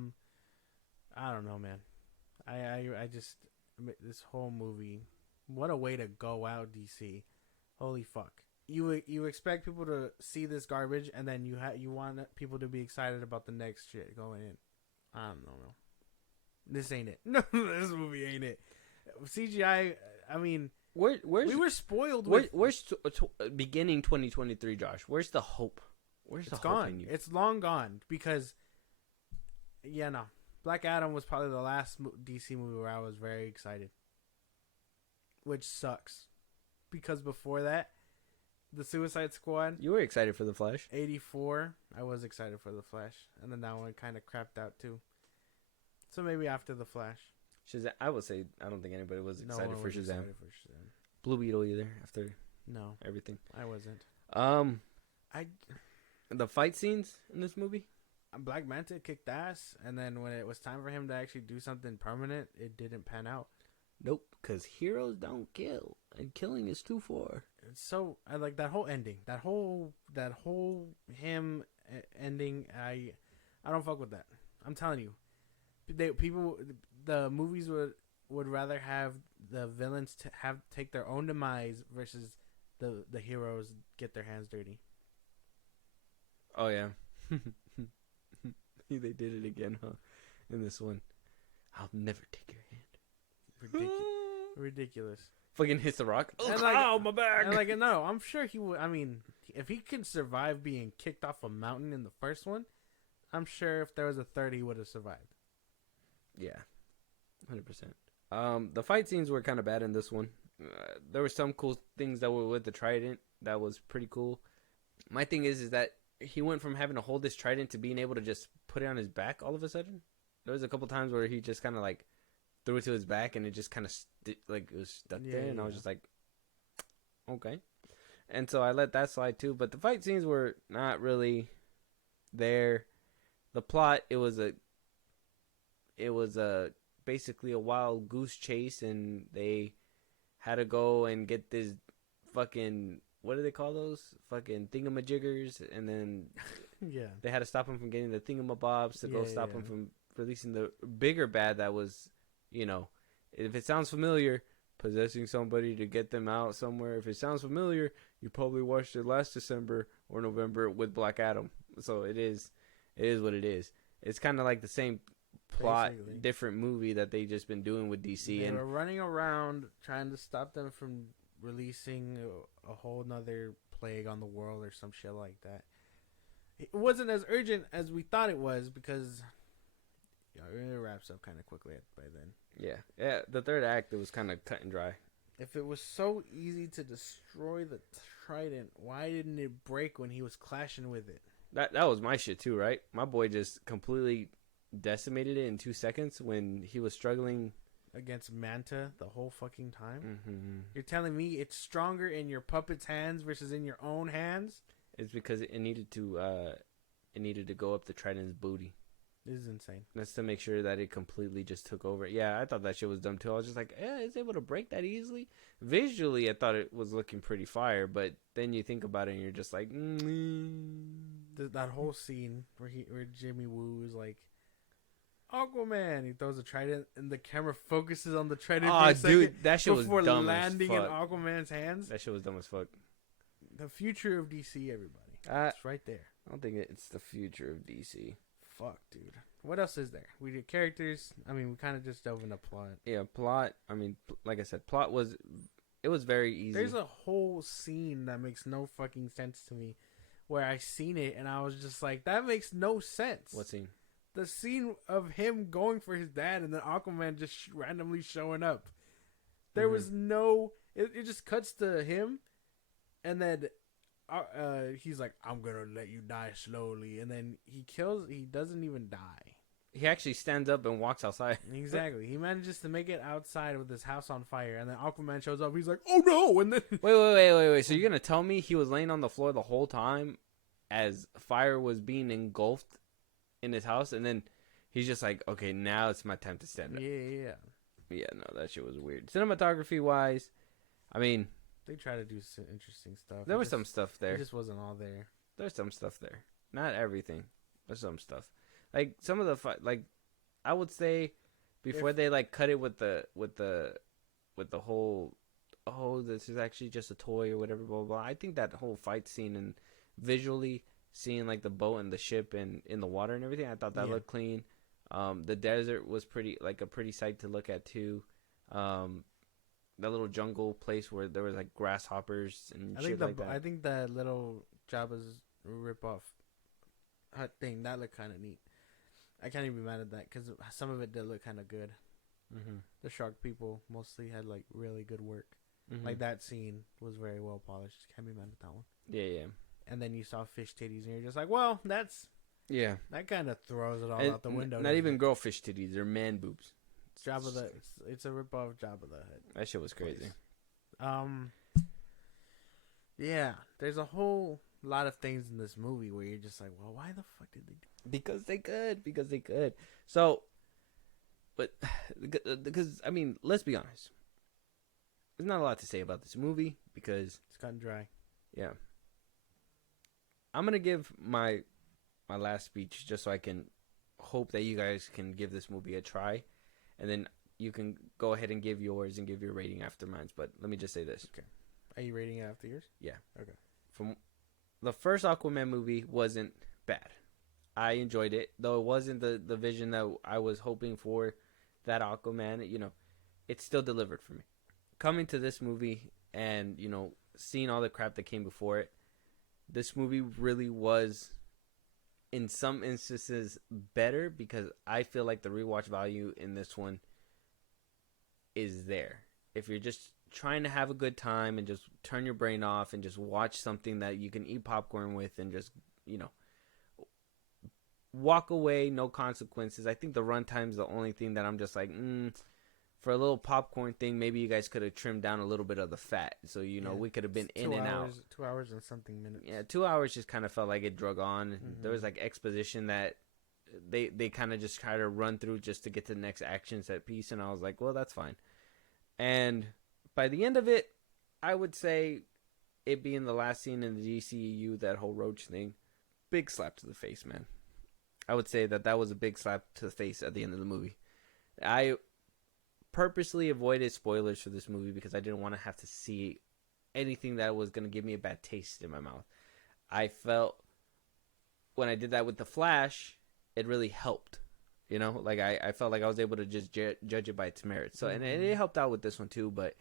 don't know, man. I just, this whole movie, what a way to go out, DC. Holy fuck. You expect people to see this garbage, and then you want people to be excited about the next shit going in. I don't know. This ain't it. No, this movie ain't it. CGI. I mean, we were spoiled. Where's beginning 2023, Josh? Where's the hope? Where's the hope gone? in you? It's long gone because, no. Black Adam was probably the last DC movie where I was very excited, which sucks because before that, the Suicide Squad. You were excited for the Flash. 84. I was excited for the Flash, and then that one kind of crapped out too. So maybe after the Flash. Shazam. I would say I don't think anybody was excited for Shazam. Excited for Shazam. Blue Beetle either. After everything, I wasn't. The fight scenes in this movie, Black Manta kicked ass, and then when it was time for him to actually do something permanent, it didn't pan out. Nope, because heroes don't kill, and killing is too far. It's so I like that whole ending, that whole him ending. I don't fuck with that. I'm telling you, the movies would rather have the villains to take their own demise versus the heroes get their hands dirty. Oh yeah, they did it again, huh? In this one, I'll never take your hand. Ridiculous. Fucking hits the rock. And Oh, my back. And like, no, I'm sure he would. I mean, if he can survive being kicked off a mountain in the first one, I'm sure if there was a third, he would have survived. Yeah, 100%. The fight scenes were kind of bad in this one. There were some cool things that were with the trident that was pretty cool. My thing is that he went from having to hold this trident to being able to just put it on his back all of a sudden. There was a couple times where he just kind of like threw it to his back and it just kind of it was stuck there, and I was just like, okay. And so I let that slide too. But the fight scenes were not really there. The plot, it was basically a wild goose chase, and they had to go and get this fucking, what do they call those? Fucking thingamajiggers, and then Yeah, they had to stop him from getting the thingamabobs to go stop him from releasing the bigger bad that was, you know, if it sounds familiar, possessing somebody to get them out somewhere. If it sounds familiar, you probably watched it last December or November with Black Adam. So it is what it is. It's kind of like the same plot, basically. Different movie that they just been doing with DC. They and were running around trying to stop them from releasing a whole nother plague on the world or some shit like that. It wasn't as urgent as we thought it was because it wraps up kind of quickly by then. yeah, the third act, it was kind of cut and dry. If it was so easy to destroy the trident, why didn't it break when he was clashing with it? That was my shit too, right? My boy just completely decimated it in 2 seconds when he was struggling Against Manta the whole fucking time? Mm-hmm. You're telling me it's stronger in your puppet's hands versus in your own hands? It's because it needed to go up the trident's booty. This is insane. That's to make sure that it completely just took over. Yeah, I thought that shit was dumb too. I was just like, it's able to break that easily. Visually, I thought it was looking pretty fire, but then you think about it and you're just like, That whole scene where Jimmy Woo is like, Aquaman, he throws a trident and the camera focuses on the trident for a second dude, that shit was before dumb landing as in fuck. Aquaman's hands. That shit was dumb as fuck. The future of DC, everybody. It's right there. I don't think it's the future of DC. Fuck, dude. What else is there? We did characters. I mean, we kind of just dove into plot. Yeah, plot. I mean, like I said, plot was very easy. There's a whole scene that makes no fucking sense to me, where I seen it and I was just like, that makes no sense. What scene? The scene of him going for his dad and then Aquaman just randomly showing up. There was no. It just cuts to him, and then he's like, "I'm gonna let you die slowly," and then he doesn't even die. He actually stands up and walks outside. Exactly. He manages to make it outside with his house on fire, and then Aquaman shows up. He's like, "Oh no!" And then Wait. So you're gonna tell me he was laying on the floor the whole time as fire was being engulfed in his house, and then he's just like, "Okay, now it's my time to stand up." Yeah. Yeah, no, that shit was weird. Cinematography wise, I mean, They try to do some interesting stuff. there was some stuff there. It just wasn't all there. There's some stuff there. Not everything. There's some stuff. Like some of the like, I would say, before they like cut it with the whole, this is actually just a toy or whatever, blah blah blah. I think that whole fight scene and visually seeing like the boat and the ship and in the water and everything, I thought that looked clean. The desert was a pretty sight to look at too. That little jungle place where there was like grasshoppers and shit like that. I think that little Jabba's rip-off hut thing, that looked kind of neat. I can't even be mad at that because some of it did look kind of good. Mm-hmm. The shark people mostly had like really good work. Mm-hmm. Like that scene was very well polished. Can't be mad at that one. Yeah. And then you saw fish titties and you're just like, well, that kind of throws it all out the window. Not even girl fish titties, they're man boobs. It's a rip off Jabba the Hutt. That shit was crazy. Yeah, there's a whole a lot of things in this movie where you're just like, well, why the fuck did they do? Because they could. So, but because I mean, let's be honest. There's not a lot to say about this movie because It's gotten dry. yeah. I'm gonna give my last speech just so I can hope that you guys can give this movie a try, and then you can go ahead and give yours and give your rating after mine. But let me just say this. Okay. Are you rating it after yours? Yeah. Okay. From the first Aquaman movie wasn't bad. I enjoyed it, though it wasn't the vision that I was hoping for. That Aquaman, it still delivered for me. Coming to this movie and seeing all the crap that came before it, this movie really was, in some instances, better because I feel like the rewatch value in this one is there. If you're just trying to have a good time and just turn your brain off and just watch something that you can eat popcorn with and just, walk away, no consequences. I think the runtime's the only thing that I'm just like, for a little popcorn thing, maybe you guys could have trimmed down a little bit of the fat. So, we could have been in and out. 2 hours and something minutes. Yeah, 2 hours just kind of felt like it drug on. Mm-hmm. There was like exposition that they kind of just try to run through just to get to the next action set piece. And I was like, well, that's fine. And by the end of it, I would say it being the last scene in the DCEU, that whole roach thing, big slap to the face, man. I would say that was a big slap to the face at the end of the movie. I purposely avoided spoilers for this movie because I didn't want to have to see anything that was going to give me a bad taste in my mouth. I felt when I did that with The Flash, it really helped. Like I felt like I was able to just judge it by its merits. So, and it helped out with this one too, but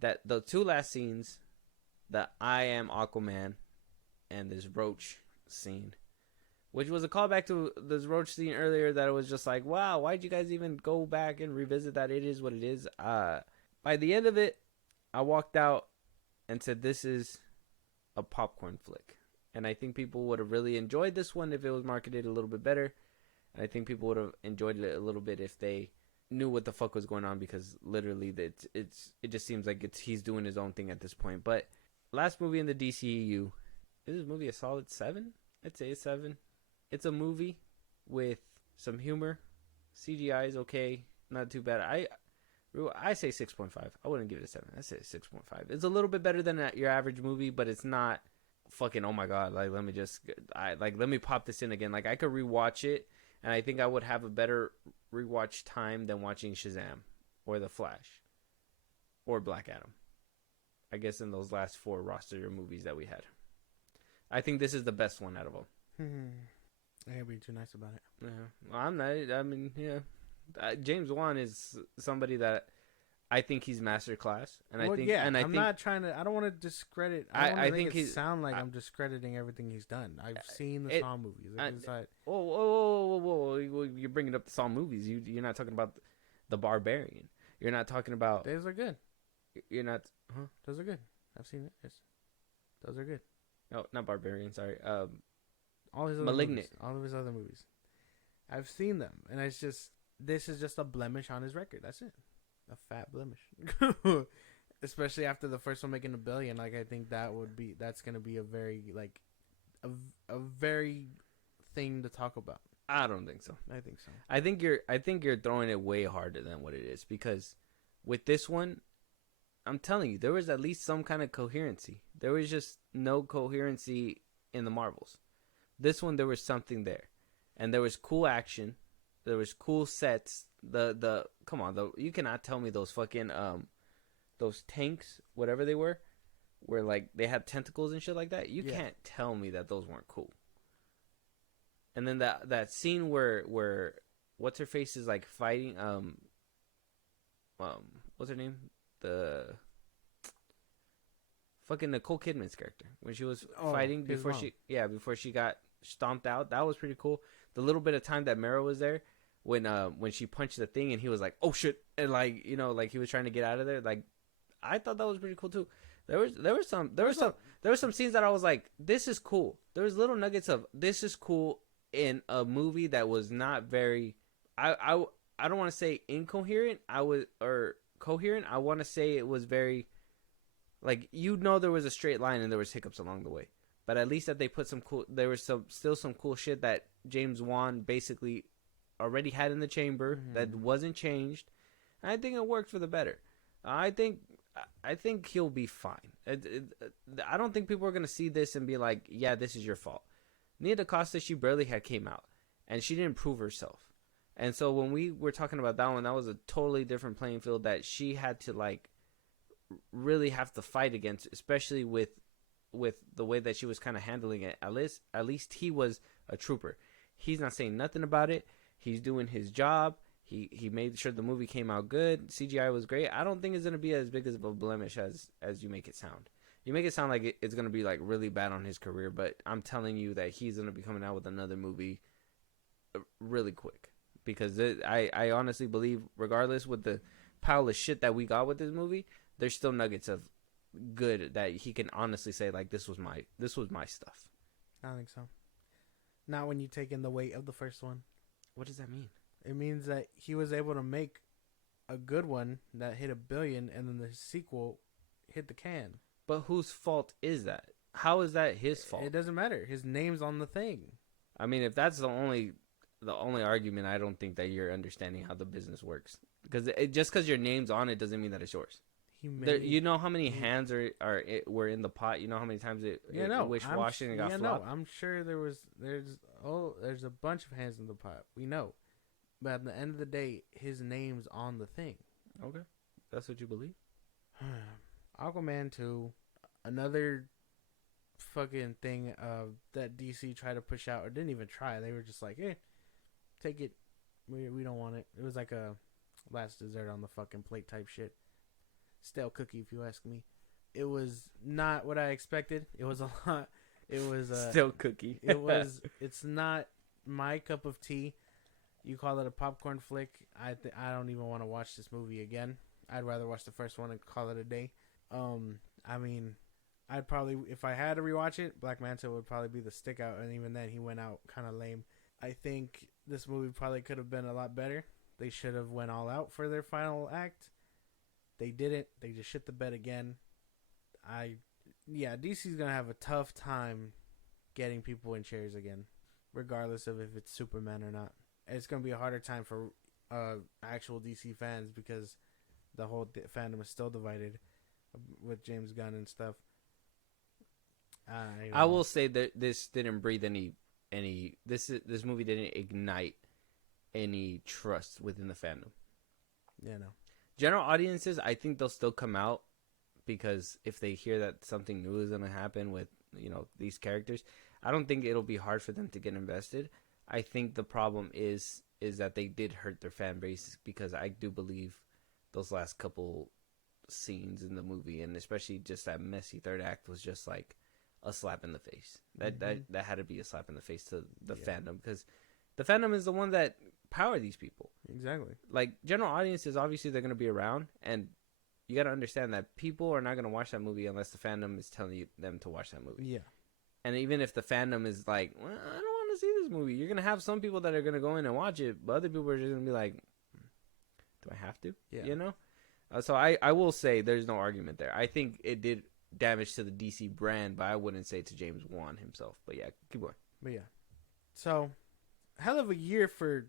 that the two last scenes, the I am Aquaman and this roach scene, which was a callback to this roach scene earlier, that it was just like, wow, why'd you guys even go back and revisit that? It is what it is. By the end of it, I walked out and said, this is a popcorn flick. And I think people would have really enjoyed this one if it was marketed a little bit better. And I think people would have enjoyed it a little bit if they knew what the fuck was going on, because literally it just seems like he's doing his own thing at this point. But last movie in the DCEU, is this movie a solid 7? I'd say a 7. It's a movie with some humor. CGI is okay, not too bad. I say 6.5. I wouldn't give it a 7. I say 6.5. It's a little bit better than your average movie, but it's not fucking, oh my god, like let me pop this in again. Like I could rewatch it, and I think I would have a better rewatch time than watching Shazam or The Flash or Black Adam. I guess in those last 4 roster movies that we had, I think this is the best one out of them. I can't be too nice about it. Yeah, well, I'm not. I mean, yeah, James Wan is somebody that I think he's master class, and I think, yeah, and I'm not trying to. I don't want to discredit. I think it sound like I'm discrediting everything he's done. I've seen the Saw movies. Whoa! You're bringing up the Saw movies. You're not talking about the Barbarian. You're not talking about. Those are good. You're not. Huh? Those are good. I've seen it. Yes, those are good. No, not Barbarian. Sorry. All his other Malignant. Movies, all of his other movies. I've seen them, and this is just a blemish on his record. That's it, a fat blemish. Especially after the first one making $1 billion, like I think that's gonna be a very a very thing to talk about. I don't think so. I think so. I think you're throwing it way harder than what it is, because with this one, I'm telling you, there was at least some kind of coherency. There was just no coherency in the Marvels. This one, there was something there, and there was cool action, there was cool sets. Come on, you cannot tell me those fucking those tanks, whatever they were, where like they had tentacles and shit like that. You can't tell me that those weren't cool. And then that scene where what's her face is like fighting what's her name, the fucking Nicole Kidman's character, when she was fighting before she got stomped out. That was pretty cool. The little bit of time that Mara was there, when she punched the thing and he was like, oh shit, and like like he was trying to get out of there. Like I thought that was pretty cool too. There were some scenes that I was like, this is cool. There was little nuggets of this is cool in a movie that was not very I don't want to say incoherent. Or coherent. I want to say it was very, like, there was a straight line and there was hiccups along the way. but at least that they put some cool. There was still some cool shit that James Wan basically already had in the chamber that wasn't changed. And I think it worked for the better. I think he'll be fine. I don't think people are gonna see this and be like, "Yeah, this is your fault." Nia DaCosta, she barely had came out, and she didn't prove herself. And so when we were talking about that one, that was a totally different playing field that she had to like really have to fight against, especially with the way that she was kind of handling it. At least he was a trooper. He's not saying nothing about it. He's doing his job. He made sure the movie came out good. CGI was great. I don't think it's gonna be as big of a blemish as you make it sound. You make it sound like it's gonna be like really bad on his career, but I'm telling you that he's gonna be coming out with another movie really quick, because I honestly believe, regardless with the pile of shit that we got with this movie, there's still nuggets of good that he can honestly say like this was my stuff. I don't think so. Not when you take in the weight of the first one. What does that mean? It means that he was able to make a good one that hit $1 billion, and then the sequel hit the can. But whose fault is that? How is that his fault? It doesn't matter. His name's on the thing. I mean, if that's the only argument, I don't think that you're understanding how the business works. Because just because your name's on it doesn't mean that it's yours. You know how many hands were in the pot. You know how many times it wish-washing and got flopped. I'm sure there's a bunch of hands in the pot. We know. But at the end of the day, his name's on the thing. Okay. That's what you believe? Aquaman 2, another fucking thing that DC tried to push out, or didn't even try. They were just like, take it. We don't want it. It was like a last dessert on the fucking plate type shit. Stale cookie, if you ask me. It was not what I expected. It was a lot. It was stale cookie. It's not my cup of tea. You call it a popcorn flick. I don't even want to watch this movie again. I'd rather watch the first one and call it a day. I mean, I'd probably, if I had to rewatch it, Black Manta would probably be the stick out, and even then he went out kind of lame. I think this movie probably could have been a lot better. They should have went all out for their final act. They didn't. They just shit the bed again. DC's gonna have a tough time getting people in chairs again, regardless of if it's Superman or not. It's gonna be a harder time for actual DC fans, because the whole fandom is still divided with James Gunn and stuff. I will say that this didn't breathe any. This movie didn't ignite any trust within the fandom. Yeah, no. General audiences, I think they'll still come out, because if they hear that something new is gonna happen with these characters, I don't think it'll be hard for them to get invested. I think the problem is that they did hurt their fan base, because I do believe those last couple scenes in the movie, and especially just that messy third act, was just like a slap in the face. That had to be a slap in the face to the fandom, because the fandom is the one that power these people. Exactly. Like, general audiences, obviously they're going to be around, and you got to understand that people are not going to watch that movie unless the fandom is telling them to watch that movie. Yeah. And even if the fandom is like, well, I don't want to see this movie, you're going to have some people that are going to go in and watch it, but other people are just going to be like, do I have to? Yeah. So I will say there's no argument there. I think it did damage to the DC brand, but I wouldn't say to James Wan himself. But yeah, keep going. But yeah. So, hell of a year for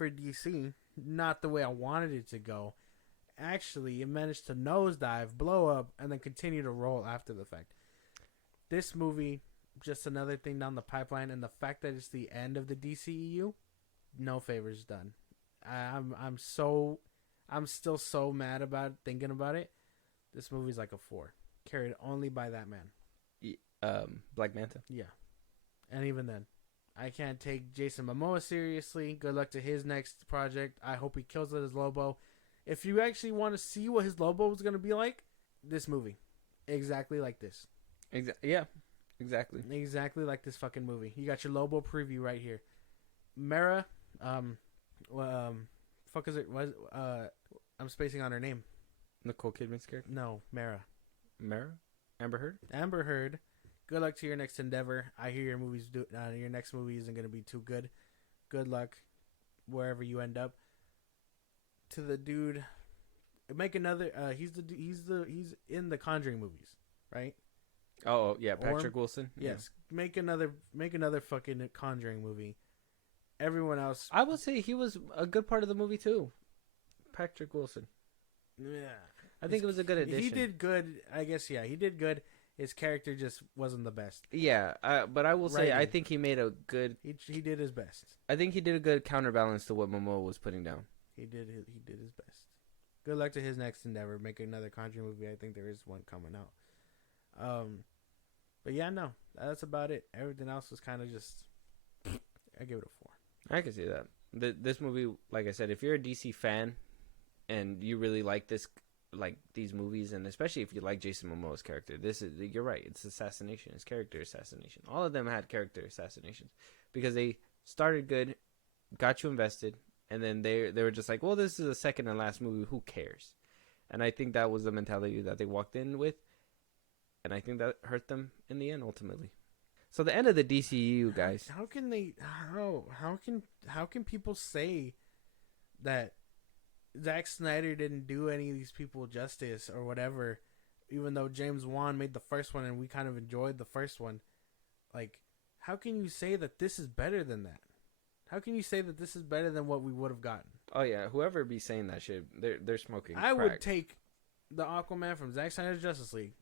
DC. Not the way I wanted it to go. Actually, it managed to nosedive, blow up, and then continue to roll after the fact. This movie, just another thing down the pipeline, and the fact that it's the end of the DCEU, no favors done. I'm still so mad about thinking about it. This movie's like a 4, carried only by that man. Black Manta. Yeah, and even then, I can't take Jason Momoa seriously. Good luck to his next project. I hope he kills it as Lobo. If you actually want to see what his Lobo is going to be like, this movie, exactly like this. Yeah, exactly. Exactly like this fucking movie. You got your Lobo preview right here. Mara, fuck is it? I'm spacing on her name. Nicole Kidman's character? No, Mara. Mara? Amber Heard? Amber Heard. Good luck to your next endeavor. I hear your next movie isn't going to be too good. Good luck wherever you end up. To the dude, make another. He's in the Conjuring movies, right? Oh yeah, Patrick Wilson. Yes, make another fucking Conjuring movie. Everyone else, I would say he was a good part of the movie too. Patrick Wilson. yeah, I think it was a good addition. He did good, I guess. Yeah, he did good. His character just wasn't the best. Yeah, but I will say I think he made a good. He did his best. I think he did a good counterbalance to what Momoa was putting down. He did his best. Good luck to his next endeavor. Make another Conjuring movie. I think there is one coming out. But yeah, no, that's about it. Everything else was kind of just. I give it a 4. I can see that. This movie, like I said, if you're a DC fan and you really like these movies, and especially if you like Jason Momoa's character, you're right. It's assassination. It's character assassination. All of them had character assassinations because they started good, got you invested, and then they were just like, well, this is the second and last movie. Who cares? And I think that was the mentality that they walked in with, and I think that hurt them in the end ultimately. So the end of the DCEU, guys. How can people say that Zack Snyder didn't do any of these people justice or whatever, even though James Wan made the first one and we kind of enjoyed the first one? Like, how can you say that this is better than that? How can you say that this is better than what we would have gotten? Oh yeah, whoever be saying that shit, they're smoking I crack. would take the Aquaman from Zack Snyder's Justice League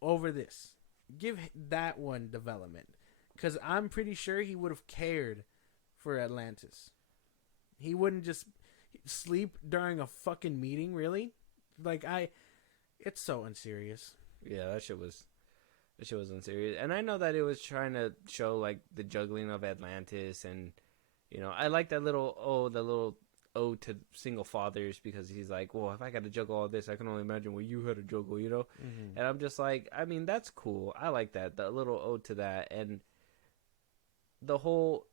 over this. Give that one development, because I'm pretty sure he would have cared for Atlantis. He wouldn't just sleep during a fucking meeting, really. It's so unserious. Yeah, that shit was unserious. And I know that it was trying to show like the juggling of Atlantis, and I like that little ode to single fathers, because he's like, well, if I got to juggle all this, I can only imagine what you had to juggle, Mm-hmm. And I'm just like, I mean, that's cool. I like that, the little ode to that, and the whole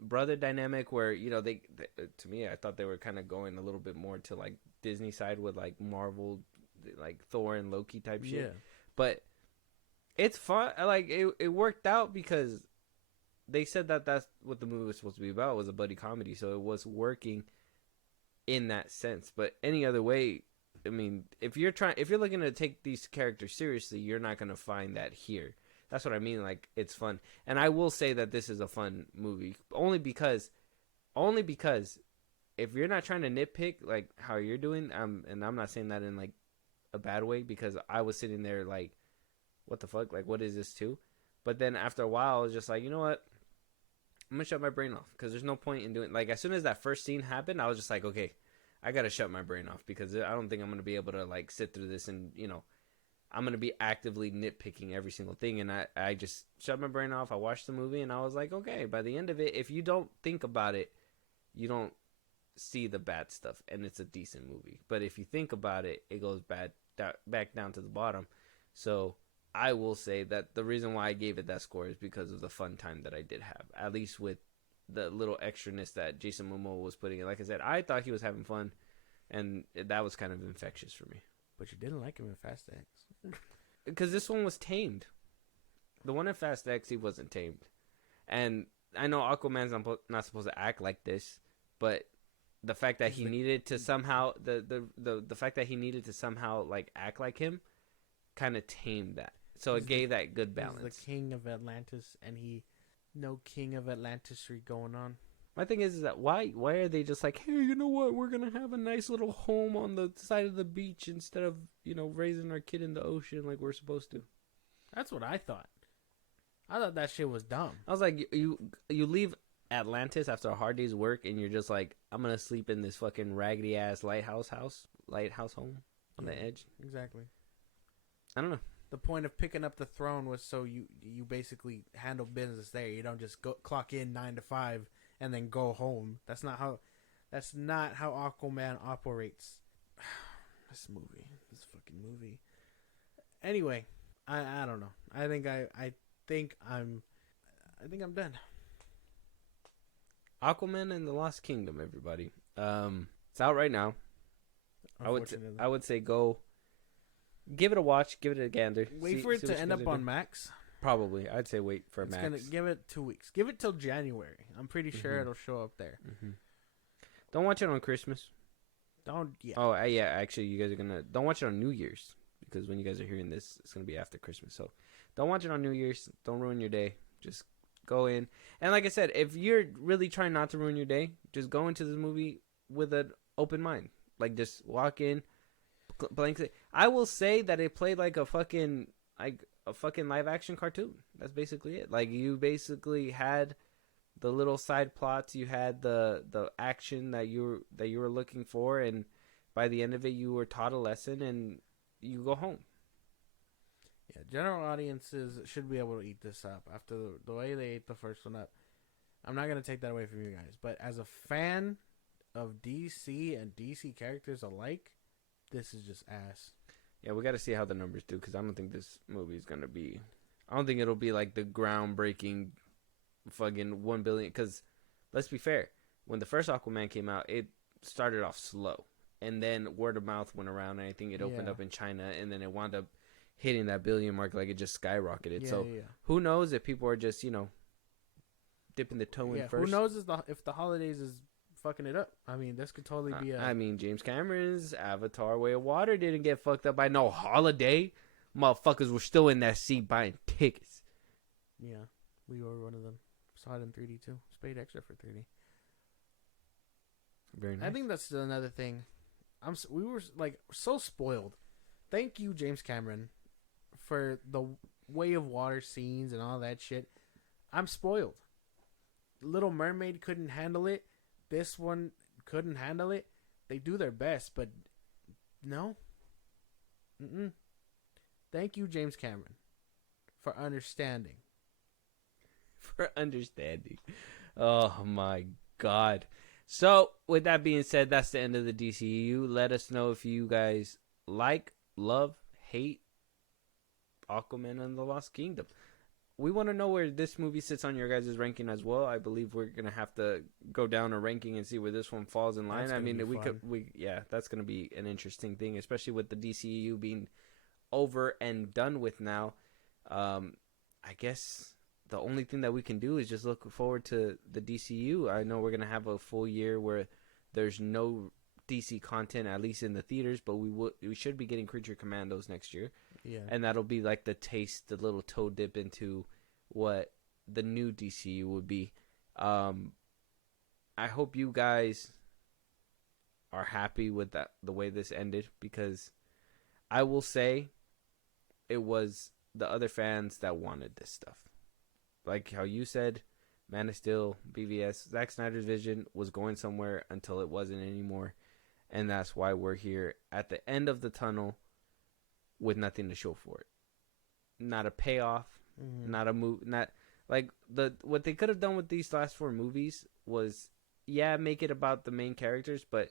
brother dynamic where they to me, I thought they were kind of going a little bit more to like Disney side with like Marvel, like Thor and Loki type shit. Yeah. But it's fun. Like it worked out because they said that that's what the movie was supposed to be about, was a buddy comedy, so it was working in that sense. But any other way, I mean, if you're looking to take these characters seriously, you're not going to find that here. That's what I mean. Like, it's fun. And I will say that this is a fun movie only because if you're not trying to nitpick like how you're doing, and I'm not saying that in like a bad way, because I was sitting there like, what the fuck? Like, what is this too? But then after a while, I was just like, you know what? I'm gonna shut my brain off, because there's no point in doing, like, as soon as that first scene happened, I was just like, okay, I gotta shut my brain off, because I don't think I'm gonna be able to like sit through this, and I'm gonna be actively nitpicking every single thing. And I just shut my brain off. I watched the movie and I was like, okay, by the end of it, if you don't think about it, you don't see the bad stuff, and it's a decent movie. But if you think about it, it goes back down to the bottom. So I will say that the reason why I gave it that score is because of the fun time that I did have, at least with the little extraness that Jason Momoa was putting in. Like I said, I thought he was having fun, and that was kind of infectious for me. But you didn't like him in Fast X. Because this one was tamed. The one in Fast X, he wasn't tamed. And I know Aquaman's not supposed to act like this, but the fact that he needed to somehow the fact that he needed to somehow like act like him kind of tamed that. So it gave that good balance. He's the king of Atlantis, and no king of Atlantis going on. My thing is that why are they just like, hey, you know what? We're gonna have a nice little home on the side of the beach instead of raising our kid in the ocean like we're supposed to. That's what I thought. I thought that shit was dumb. I was like, you leave Atlantis after a hard day's work, and you're just like, I'm gonna sleep in this fucking raggedy ass lighthouse home on the edge. Exactly. I don't know. The point of picking up the throne was so you basically handle business there. You don't just go clock in 9 to 5 and then go home. That's not how Aquaman operates. This fucking movie. Anyway, I don't know. I think I'm done. Aquaman and the Lost Kingdom, everybody. It's out right now. I would say go give it a watch, give it a gander. Wait for it to end up on Max. Probably, I'd say wait for Max. Gonna give it 2 weeks. Give it till January. I'm pretty sure it'll show up there. Mm-hmm. Don't watch it on Christmas. Don't. Yeah. Oh yeah, actually, you guys are gonna don't watch it on New Year's, because when you guys are hearing this, it's gonna be after Christmas. So don't watch it on New Year's. Don't ruin your day. Just go in. And like I said, if you're really trying not to ruin your day, just go into this movie with an open mind. Like, just walk in, blank. I will say that it played like a fucking live action cartoon. That's basically it. Like, you basically had the little side plots, you had the action that you were looking for, and by the end of it, you were taught a lesson, and you go home. Yeah, general audiences should be able to eat this up after the way they ate the first one up. I'm not gonna take that away from you guys, but as a fan of DC and DC characters alike, this is just ass. Yeah, we got to see how the numbers do, because I don't think this movie is gonna be. I don't think it'll be like the groundbreaking fucking 1 billion, because let's be fair, when the first Aquaman came out, it started off slow, and then word of mouth went around, and I think it opened up in China, and then it wound up hitting that billion mark. Like, it just skyrocketed. Who knows if people are just dipping the toe in first. Who knows if the holidays is fucking it up. I mean, this could totally be I mean, James Cameron's Avatar Way of Water didn't get fucked up by no holiday. Motherfuckers were still in that seat buying tickets. Yeah, we were one of them. Saw it in 3D too. It's paid extra for 3D. Very nice. I think that's another thing. We were like so spoiled. Thank you, James Cameron, for the Way of Water scenes and all that shit. I'm spoiled. Little Mermaid couldn't handle it. This one couldn't handle it. They do their best, but no. Thank you, James Cameron, for understanding. For understanding. Oh my God. So, with that being said, that's the end of the DCEU. Let us know if you guys like, love, hate Aquaman and the Lost Kingdom. We want to know where this movie sits on your guys' ranking as well. I believe we're gonna have to go down a ranking and see where this one falls in line. I mean, that's gonna be an interesting thing, especially with the DCEU being over and done with now. I guess the only thing that we can do is just look forward to the DCU. I know we're gonna have a full year where there's no DC content, at least in the theaters, but we should be getting Creature Commandos next year. Yeah. And that'll be like the little toe dip into what the new DCU would be. I hope you guys are happy with the way this ended, because I will say it was the other fans that wanted this stuff. Like how you said, Man of Steel, BVS, Zack Snyder's vision was going somewhere until it wasn't anymore. And that's why we're here at the end of the tunnel with nothing to show for it. Not a payoff, not a move, not like what they could have done with these last 4 movies was, make it about the main characters, but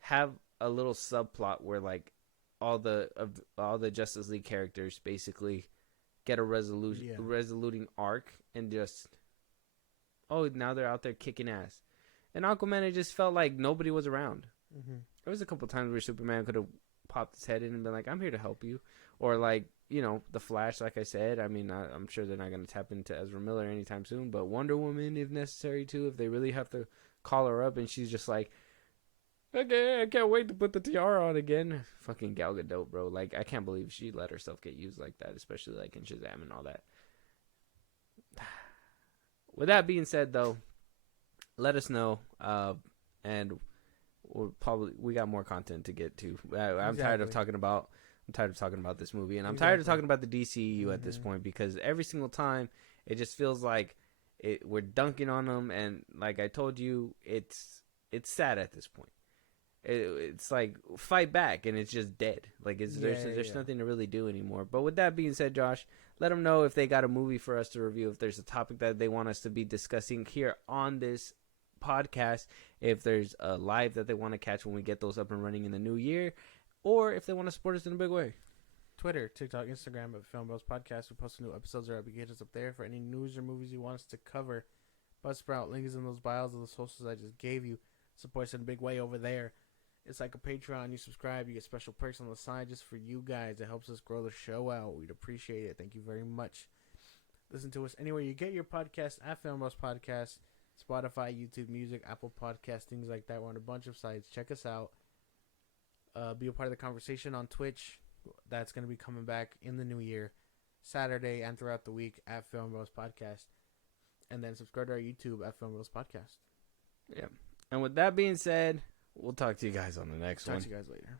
have a little subplot where like all the Justice League characters basically get a resoluting arc, and just now they're out there kicking ass. And Aquaman, it just felt like nobody was around. There was a couple times where Superman could have popped his head in and been like, I'm here to help you. Or like, the Flash, like I said. I mean, I'm sure they're not going to tap into Ezra Miller anytime soon, but Wonder Woman, if necessary, too, if they really have to call her up, and she's just like, okay, I can't wait to put the tiara on again. Fucking Gal Gadot, bro. Like, I can't believe she let herself get used like that, especially like in Shazam and all that. With that being said, though, let us know, and we got more content to get to. I'm tired of talking about this movie, and I'm tired of talking about the DCEU at this point, because every single time it just feels like we're dunking on them, and like I told you, it's sad at this point. It's like fight back, and it's just dead. Like there's nothing to really do anymore. But with that being said, Josh, let them know if they got a movie for us to review, if there's a topic that they want us to be discussing here on this podcast, if there's a live that they want to catch when we get those up and running in the new year, or if they want to support us in a big way. Twitter, TikTok, Instagram at FilmBros Podcast. We post new episodes or applications up there for any news or movies you want us to cover. Buzzsprout, link is in those bios of the socials I just gave you. Support us in a big way over there. It's like a Patreon. You subscribe, you get special perks on the side just for you guys. It helps us grow the show out. We'd appreciate it. Thank you very much. Listen to us anywhere you get your podcast at FilmBros Podcast, Spotify, YouTube Music, Apple Podcasts, things like that. We're on a bunch of sites. Check us out. Be a part of the conversation on Twitch. That's going to be coming back in the new year, Saturday and throughout the week at FilmBros Podcast. And then subscribe to our YouTube at FilmBros Podcast. Yeah. And with that being said, we'll talk to you guys on the next one. Talk to you guys later.